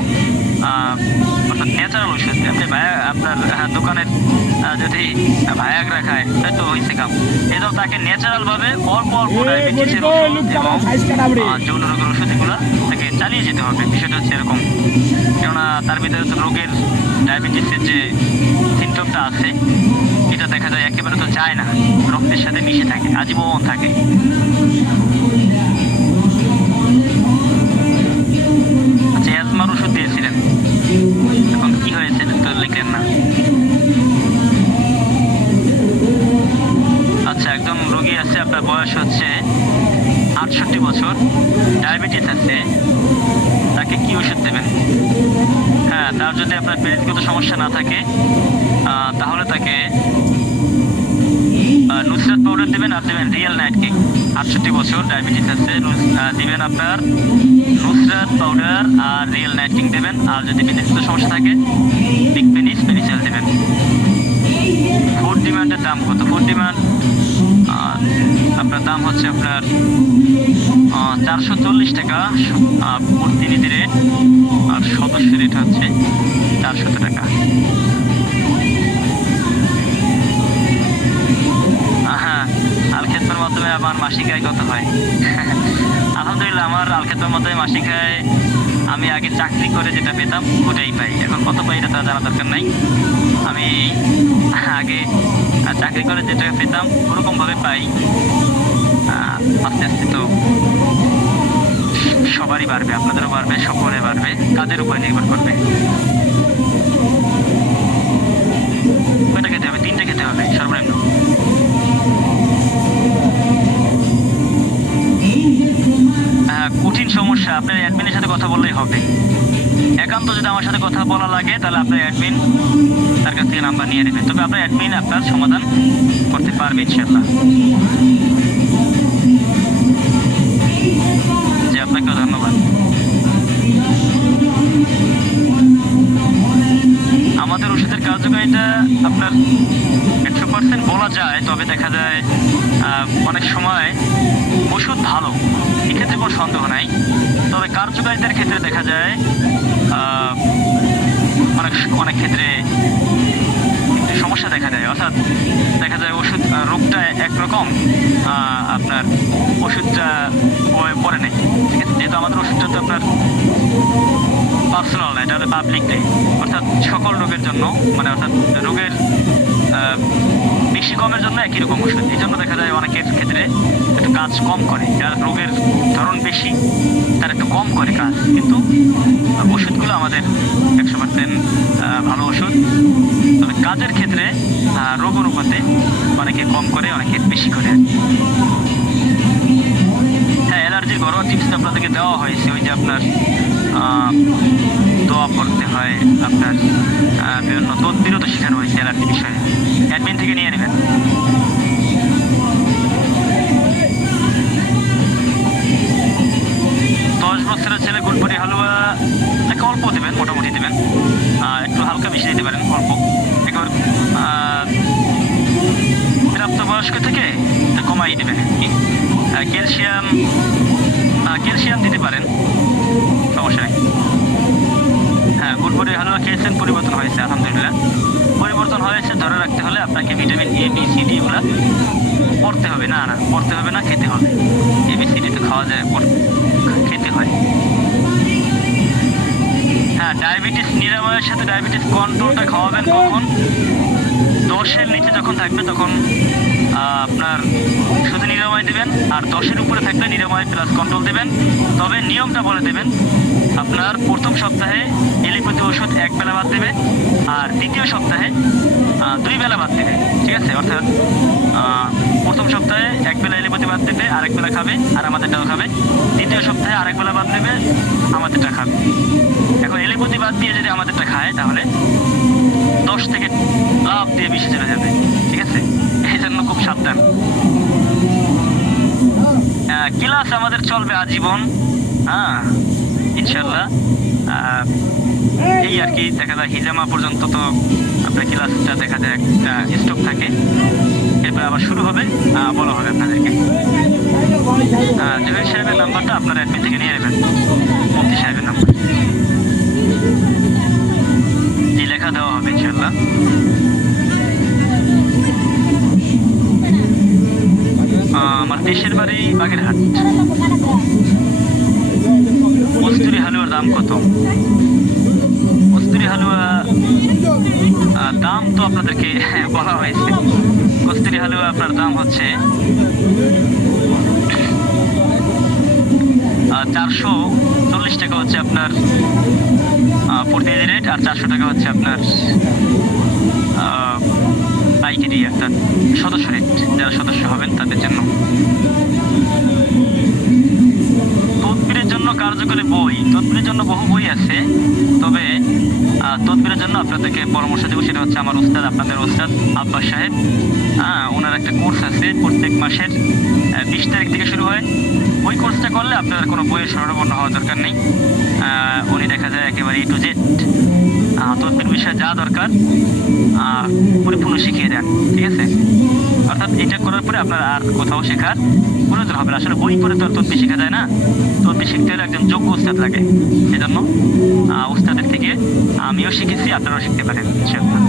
অর্থাৎ ন্যাচারাল ওষুধ। আপনি আপনার দোকানের যদি ভায়াগ্রা খায় তাই তো হয়েছে কাম, এটাও তাকে ন্যাচারালভাবে অল্প অল্প ডায়াবেটিসের ওষুধ এবং যৌন রোগের ওষুধ এগুলো তাকে চালিয়ে যেতে হবে। বিষয়টা হচ্ছে এরকম, কেননা তার ভিতরে তো রোগের ডায়াবেটিসের যে সিমটমটা আছে এটা দেখা যায় একেবারে তো যায় না, রক্তের সাথে মিশে থাকে, আজীবন থাকে। আচ্ছা, অ্যাজমার ওষুধ দিয়েছিলেন, এখন কি হয়েছে তো লিখলেন না। আচ্ছা, একজন রোগী আছে, আপনার বয়স হচ্ছে 68 বছর, ডায়াবেটিস আছে, তাকে কি ওষুধ দেবেন? তার যদি আপনার পেটগত সমস্যা না থাকে তাহলে তাকে নুসরাত পাউডার দেবেন, আর দেবেন রিয়েল নাইট কিং। 68 বছর, ডায়াবেটিস আছে, দিবেন আপনার নুসরাত পাউডার আর রিয়েল নাইট কিং দেবেন। আর যদি পেটগত সমস্যা থাকে বিগ পেনিস পেনিসেল দেবেন। ফুড ডিমান্ডের দাম কত? ফুড ডিমান্ড আপনার দাম হচ্ছে আপনার 440 টাকা প্রতিনিধি রেট, আর সদস্য রেট হচ্ছে 400 টাকা। হ্যাঁ, আলখেদমের মাধ্যমে আমার মাসিক আয় কত হয়? আলহামদুলিল্লাহ, আমার আলখেদমের মাধ্যমে মাসিক আয় আমি আগে চাকরি করে যেটা পেতাম ওটাই পাই। এখন কত পাই এটা জানা দরকার নাই, আমি আগে চাকরি করে যেটা পেতাম ওরকমভাবে পাই। আস্তে আস্তে তো সবারই বাড়বে, আপনাদেরও বাড়বে, সকলে বাড়বে, কাজের উপরে নির্ভর করবে। কয়টা খেতে হবে? 3টা খেতে হবে সর্বনিম্ন। কঠিন সমস্যা আপনার অ্যাডমিনের সাথে কথা বললেই হবে। একান্ত যদি আমার সাথে কথা বলা লাগে তাহলে আপনার অ্যাডমিন তার কাছ থেকে নাম্বার নিয়ে নেবেন, তবে আপনার অ্যাডমিন আপনার সমাধান করতে পারবে ইনশাআল্লাহ। জি, আপনাকেও ধন্যবাদ। আমাদের ওষুধের কার্যকারিতা আপনার 100% বলা যায়, তবে দেখা যায় অনেক সময় ওষুধ ভালো, এক্ষেত্রে কোনো সন্দেহ নাই, তবে কার্যকারিতার ক্ষেত্রে দেখা যায় অনেক ক্ষেত্রে সমস্যা দেখা যায়। অর্থাৎ দেখা যায় ওষুধ রোগটা একরকম, আপনার ওষুধটা পরে নেই, ঠিক আছে? যেহেতু আমাদের ওষুধটা তো আপনার পার্সোনাল না, এটা হলো পাবলিক নেই, অর্থাৎ সকল রোগের জন্য, মানে অর্থাৎ রোগের বেশি কমের জন্য একই রকম ওষুধ। এই জন্য দেখা যায় অনেকের ক্ষেত্রে একটু কাজ কম করে, যার রোগের ধরন বেশি তার একটু কম কম করে কাজ, কিন্তু ওষুধগুলো আমাদের 100% ভালো ওষুধ। তবে কাজের ক্ষেত্রে রোগ অনুপাতে অনেকে কম করে, অনেকে বেশি করে। হ্যাঁ, অ্যালার্জির ঘরোয়া টিপস আপনাদেরকে দেওয়া হয়েছে। ওই যে আপনার দোয়া পড়তে হয়, আপনার বিভিন্ন তদবিরও তো শেখানো হয়েছে অ্যালার্জি বিষয়ে, অ্যাডমিন থেকে নিয়ে নেবেন। বছরের ছেলে গুলপুরি হালুয়া একটা অল্প দেবেন, মোটামুটি দেবেন, একটু হালকা বেশি দিতে পারেন, অল্প একেবারে প্রাপ্তবয়স্ক থেকে কমাই দেবেন আর কি। ক্যালসিয়াম দিতে পারেন, সমস্যা নেই। হ্যাঁ, গুলপুরি হালুয়া খেয়েছেন, পরিবর্তন হয়েছে আলহামদুলিল্লাহ। পরিবর্তন হয়েছে ধরে রাখতে হলে আপনাকে vitamin A B C D এগুলো পড়তে হবে। না পড়তে হবে না, খেতে হবে। এ বি সি ডি তো খাওয়া যায়, খেতে হয়। হ্যাঁ, ডায়াবেটিস নিরাময়ের সাথে ডায়াবেটিস কন্ট্রোলটা খাওয়াবেন কখন? 10-এর নিচে যখন থাকবে তখন আপনার শুধু নিরাময় দেবেন, আর 10-এর উপরে থাকলে নিরাময় প্লাস কন্ট্রোল দেবেন। তবে নিয়মটা বলে দেবেন, আপনার প্রথম সপ্তাহে এলিপ্যাথি ওষুধ 1 বেলা বাদ দেবে, আর দ্বিতীয় সপ্তাহে 2 বেলা বাদ দেবে। ঠিক আছে? অর্থাৎ প্রথম সপ্তাহে 1 বেলা এলিপ্যাথি বাদ দেবে, আরেক বেলা খাবে, আর আমাদেরটাও খাবে। দ্বিতীয় সপ্তাহে আরেক বেলা বাদ দেবে, আমাদেরটা খাবে। এখন এলিপ্যাথি বাদ দিয়ে যদি আমাদেরটা খায়, তাহলে 10 থেকে লাভ দিয়ে 20 চলে যাবে। ঠিক আছে? এই জন্য খুব সাবধান। ক্লাস আমাদের চলবে আজীবন, হ্যাঁ ইনশাল্লাহ। এই আর কি, দেখা যায় হিজামা পর্যন্ত তো আপনার ক্লাসটা দেখা যায় একটা স্টক থাকে, এরপর আবার শুরু হবে, বলা হবে আপনাদেরকে। জহির সাহেবের নাম্বারটা আপনার অ্যাডমিন থেকে নিয়ে নেবেন, মুফতি সাহেবের নাম্বার, এই লেখা দেওয়া হবে ইনশাল্লাহ। আমার দেশের বাড়ি বাগেরহাট। কস্তুরি হালুয়ার দাম কত? কস্তুরি হালুয়া দাম তো আপনাদেরকে বলা হয়েছে। কস্তুরি হালুয়া আপনার দাম হচ্ছে 440 টাকা হচ্ছে আপনার প্রতিনিধি রেট, আর 400 টাকা হচ্ছে আপনার পাইকারি একটা সদস্য রেট, যারা সদস্য হবেন তাদের জন্য। তদবিরের জন্য কার্যকরী বই, তদবিরের জন্য বহু বই আছে, তবে তদবিরের জন্য আপনাদেরকে পরামর্শ দেবো, সেটা হচ্ছে আমার উস্তাদ, আপনাদের উস্তাদ আব্বাস সাহেব। ওনার একটা কোর্স আছে, প্রত্যেক মাসের 20 তারিখ থেকে শুরু হয়। ওই কোর্সটা করলে আপনার কোনো বইয়ের শরণাপন্ন হওয়ার দরকার নেই। উনি দেখা যায় একেবারে A to Z তদবির বিষয়ে যা দরকার পরিপূর্ণ শিখিয়ে দেন। ঠিক আছে? অর্থাৎ এটা করার পরে আপনার আর কোথাও শেখার প্রয়োজন হবে না। আসলে বই পড়ে তো তদবির শেখা যায় না, তদবির শিখতে হলে একজন যোগ্য উস্তাদ লাগে। এজন্য উস্তাদের থেকে আমিও শিখেছি, আপনারাও শিখতে পারেন ইনশাআল্লাহ।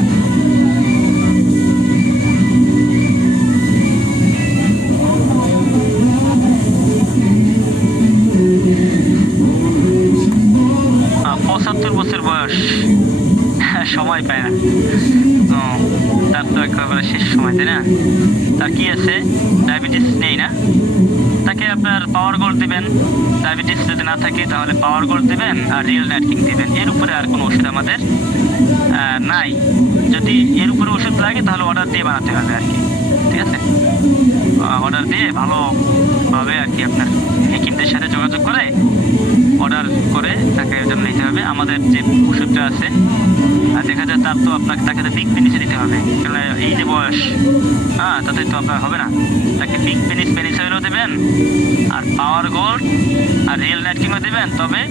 সময় পায় না, তার তো একেবারে শেষ সময়, তাই না? তার কি আছে? ডায়াবেটিস নেই না, তাকে আপনার পাওয়ার গোল্ড দেবেন। ডায়াবেটিস যদি না থাকে তাহলে পাওয়ার গোল্ড দেবেন আর রিয়েল নাইটকিং দেবেন। এর উপরে আর কোনো ওষুধ আমাদের নাই। যদি এর উপরে ওষুধ লাগে তাহলে অর্ডার দিয়ে বানাতে হবে আর কি। ঠিক আছে? অর্ডার দিয়ে ভালোভাবে আর কি আপনার হেকিমদের সাথে যোগাযোগ করে অর্ডার করে তাকে জন্য নিতে হবে। আমাদের যে ওষুধটা আছে দেখা যায় তার তো তাকে তো বিগ পেনিসে দিতে হবে, কারণ এই যে বয়স, তাতে তো আপনার হবে না। তাকে বিগ পেনিস অয়েলও দেবেন, আর পাওয়ার গোল্ড আর রিয়েল নাইটকিংও দেবেন। তবে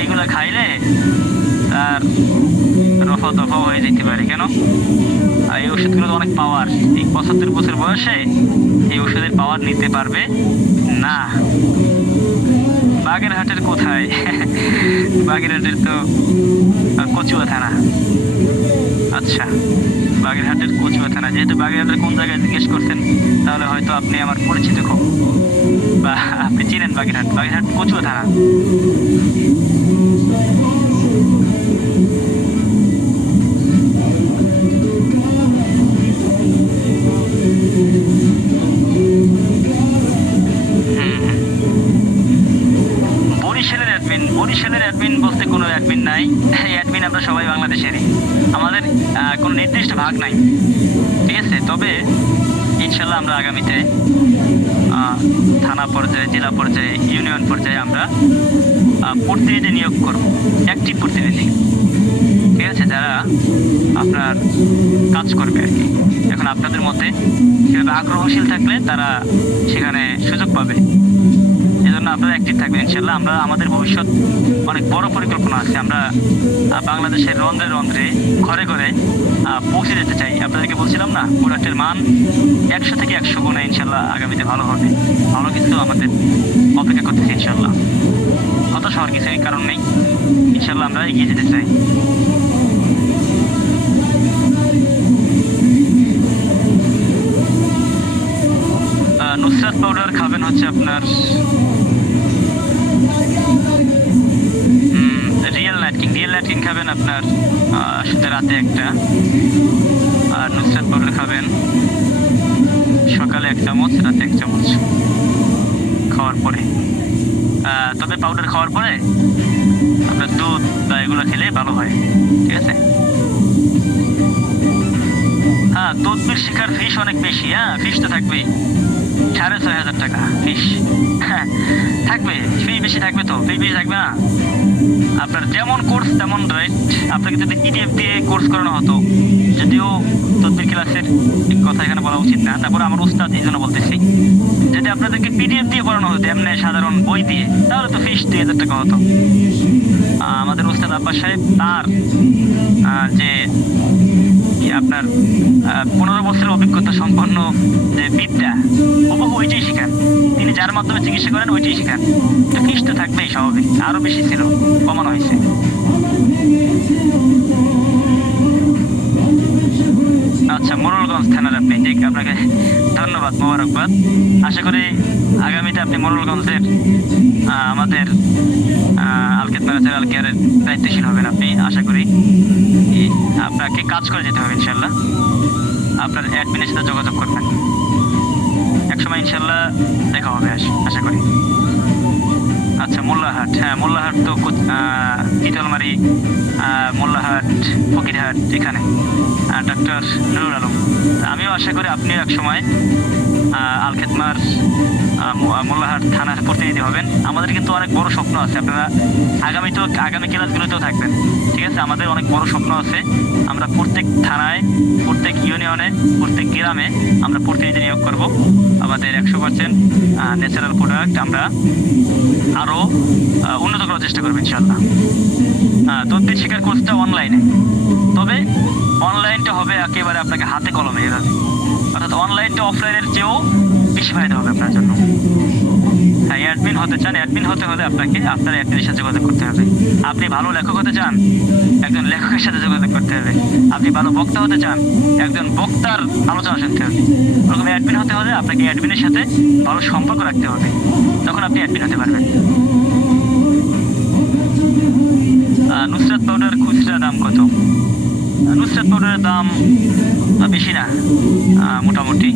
এইগুলো খাইলে তার রফা দফা হয়ে যেতে পারে। কেন? আর এই ওষুধগুলো তো অনেক পাওয়ার, এই 75 বছর বয়সে এই ওষুধের পাওয়ার নিতে পারবে না। বাগেরহাটের কোথায়? বাগেরহাটের তো কচুয়া থানা। আচ্ছা, বাগেরহাটের কচুয়া থানা। যেহেতু বাগেরহাটের কোন জায়গায় জিজ্ঞেস করছেন, তাহলে হয়তো আপনি আমার পরিচিত খুব, বা আপনি চিনেন বাগেরহাট কচুয়া থানা। বরিশালের অ্যাডমিন বলতে কোনো অ্যাডমিন নাই, অ্যাডমিন আমরা সবাই বাংলাদেশেরই, আমাদের কোনো নির্দিষ্ট ভাগ নাই, ঠিক আছে। তবে ইনশাল্লাহ আমরা আগামীতে থানা পর্যায়ে, জেলা পর্যায়ে, ইউনিয়ন পর্যায়ে আমরা প্রতিনিধি নিয়োগ করব, অ্যাক্টিভ প্রতিনিধি, ঠিক আছে, যারা আপনার কাজ করবে আর কি। এখন আপনাদের মধ্যে সেভাবে আগ্রহশীল থাকলে তারা সেখানে সুযোগ পাবে, এজন্য আপনারা অ্যাক্টিভ থাকবেন ইনশাল্লাহ। আমরা আমাদের ভবিষ্যৎ অনেক বড় পরিকল্পনা আছে, আমরা বাংলাদেশের রন্ধ্রে রন্ধ্রে ঘরে ঘরে পৌঁছে যেতে চাই। আপনাদেরকে বলছিলাম না, প্রোডাক্টের মান 100 থেকে 100 গুণে ইনশাল্লাহ আগামীতে ভালো হবে, ভালো কিছু আমাদের অপেক্ষা করতেছি ইনশাল্লাহ। হতাশ হওয়ার কিছু কারণ নেই, ইনশাল্লাহ আমরা এগিয়ে যেতে চাই। নুসরাত পাউডার খাবেন হচ্ছে আপনার রিয়েল নাইটকিং খাবেন আপনার শুধু রাতে একটা, আর নুসরাত পাউডার খাবেন সকালে 1 চামচ, রাতে 1 চামচ খাওয়ার পরে। তবে পাউডার খাওয়ার পরে আপনার দুধ বা এগুলো খেলে ভালো হয়, ঠিক আছে। হ্যাঁ, তদবির শিকার ফিস অনেক বেশি, হ্যাঁ ফিস তো থাকবেই, 6,500 টাকা ফিস থাকবে, ফি বেশি থাকবে, তো ফি বেশি থাকবে না। আপনার যেমন কোর্স তেমন রেট। আপনাকে যদি পিডিএফ দিয়ে কোর্স করানো হতো, যদিও তদবির ক্লাসের কথা এখানে বলা উচিত না, তারপরে আমার উস্তাদ এই জন্য বলতেছি, যদি আপনাদেরকে পিডিএফ দিয়ে পড়ানো হতো এমনি সাধারণ বই দিয়ে, তাহলে তো ফিস 2,000 টাকা হতো। আমাদের উস্তাদ আব্বাস সাহেব তার যে আপনার 15 বছরের অভিজ্ঞতা সম্পন্ন যে বিদ্যা, হুবহু ওইটাই শেখান, তিনি যার মাধ্যমে চিকিৎসা করেন ওইটাই শেখান, তো ফিস তো থাকবেই স্বাভাবিক, আরো বেশি ছিল, কমানো হয়েছে। আচ্ছা, মোড়লগঞ্জ থানার আপনি, ঠিক, আপনাকে ধন্যবাদ, মোবারকবাদ। আশা করি আগামীতে আপনি মোড়লগঞ্জের আমাদের আলকেত ম্যানেজার কেয়ারের দায়িত্বশীল হবেন আপনি, আশা করি। আপনাকে কাজ করে যেতে হবে ইনশাল্লাহ, আপনার অ্যাডমিনের সাথে যোগাযোগ করবেন, একসময় ইনশাল্লাহ দেখা হবে আশা করি। আচ্ছা, মোল্লাহাট, হ্যাঁ মোল্লাহাট তো তিতলমারি, মোল্লাহাট, ফকিরহাট, এখানে ডক্টর নুরুল আলম। আমিও আশা করি আপনিও একসময় আলখেদমার মোল্লাহাট থানার প্রতিনিধি হবেন। আমাদের কিন্তু অনেক বড় স্বপ্ন আছে, আপনারা আগামী ক্লাসগুলোতেও থাকবেন, ঠিক আছে। আমাদের অনেক বড় স্বপ্ন আছে, আমরা প্রত্যেক থানায়, প্রত্যেক ইউনিয়নে, প্রত্যেক গ্রামে আমরা প্রতিনিধি নিয়োগ করব। আমাদের 100% ন্যাচারাল প্রোডাক্ট আমরা আরও উন্নত করার চেষ্টা করবো ইনশাল্লাহ। তদবির শিকার কোর্সটা অনলাইনে, তবে অনলাইনটা হবে একেবারে আপনাকে হাতে কলমে এভাবে, অর্থাৎ অনলাইনটা অফলাইনের চেয়েও বেশি ফায়দা হবে আপনার জন্য। হ্যাঁ, অ্যাডমিন হতে চান, অ্যাডমিন হতে হলে আপনাকে আপনার অ্যাডমিনের সাথে যোগাযোগ করতে হবে। আপনি ভালো লেখক হতে চান, একজন লেখকের সাথে যোগাযোগ করতে হবে। আপনি ভালো বক্তা হতে চান, একজন বক্তার আলোচনা শুনতে হবে। ওরকম অ্যাডমিন হতে হলে আপনাকে অ্যাডমিনের সাথে ভালো সম্পর্ক রাখতে হবে, তখন আপনি অ্যাডমিন হতে পারবেন। নুসরাত পাউডার খুচরা দাম কত? নুসরাত পাউডারের দাম বেশি না, মোটামুটি।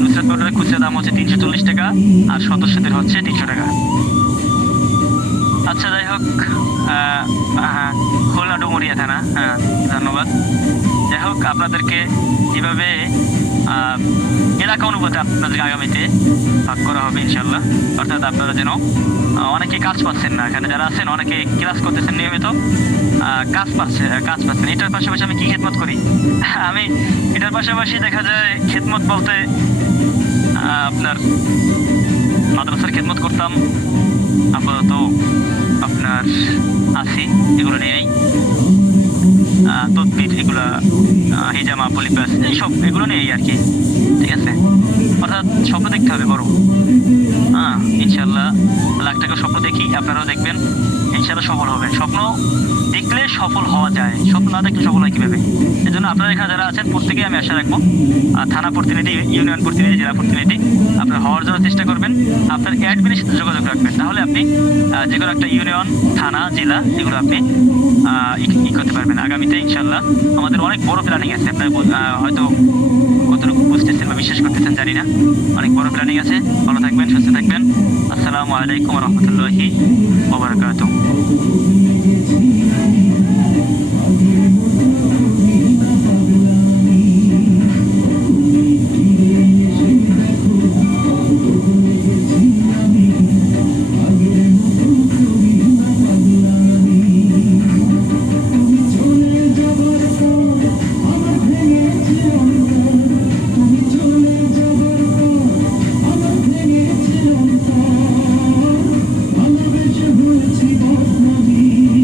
নুসরাত পাউডারের খুচরা দাম হচ্ছে 340 টাকা, আর সদস্যদের হচ্ছে 300 টাকা। আচ্ছা, যাই হোক, খুলনা ডুমুরিয়া থানা, হ্যাঁ ধন্যবাদ। যাই হোক, আপনাদেরকে যেভাবে এলাকা অনুপাতে আপনাদের আগামীতে ভাগ করা হবে ইনশাল্লাহ, অর্থাৎ আপনারা যেন অনেকে কাজ পাচ্ছেন না, এখানে যারা আছেন অনেকে ক্লাস করতেছেন নিয়মিত, কাজ পাচ্ছেন। এটার পাশাপাশি আমি কি খেদমত করি, আমি এটার পাশাপাশি দেখা যায় খেদমত বলতে আপনার মাদ্রাসার খেদমত করতাম, আপাতত আপনার আছি এগুলো নিয়েই, তদবির এগুলা, হিজামা, পলিপাস, এইসব এগুলো নিয়েই আর কি, ঠিক আছে। অর্থাৎ স্বপ্ন দেখতে হবে বড়, হ্যাঁ ইনশাল্লাহ লাখ টাকার স্বপ্ন দেখি, আপনারাও দেখবেন, ইনশাল্লাহ সফল হবেন। স্বপ্ন দেখলে সফল হওয়া যায়, স্বপ্ন না দেখলে সফল হয় কীভাবে? এই জন্য আপনারা এখানে যারা আছেন প্রত্যেকেই আমি আশা রাখবো, থানা প্রতিনিধি, ইউনিয়ন প্রতিনিধি, জেলা প্রতিনিধি আপনারা হওয়ার জন্য চেষ্টা করবেন। আপনার অ্যাডমিনের সাথে যোগাযোগ রাখবেন, তাহলে আপনি যে কোনো একটা ইউনিয়ন, থানা, জেলা এগুলো আপনি করতে পারবেন আগামীতে ইনশাল্লাহ। আমাদের অনেক বড় প্ল্যানিং আছে, আপনার হয়তো কতটুকু বুঝতেছেন বা বিশ্বাস করতেছেন জানি না, অনেক বড় প্ল্যানিং আছে। ভালো থাকবেন, সুস্থ থাকবেন। আসসালামু আলাইকুম রহমতুল্লাহি ওবরাকাতুহ। ভালোবেসে হয়েছি বদনামী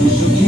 ও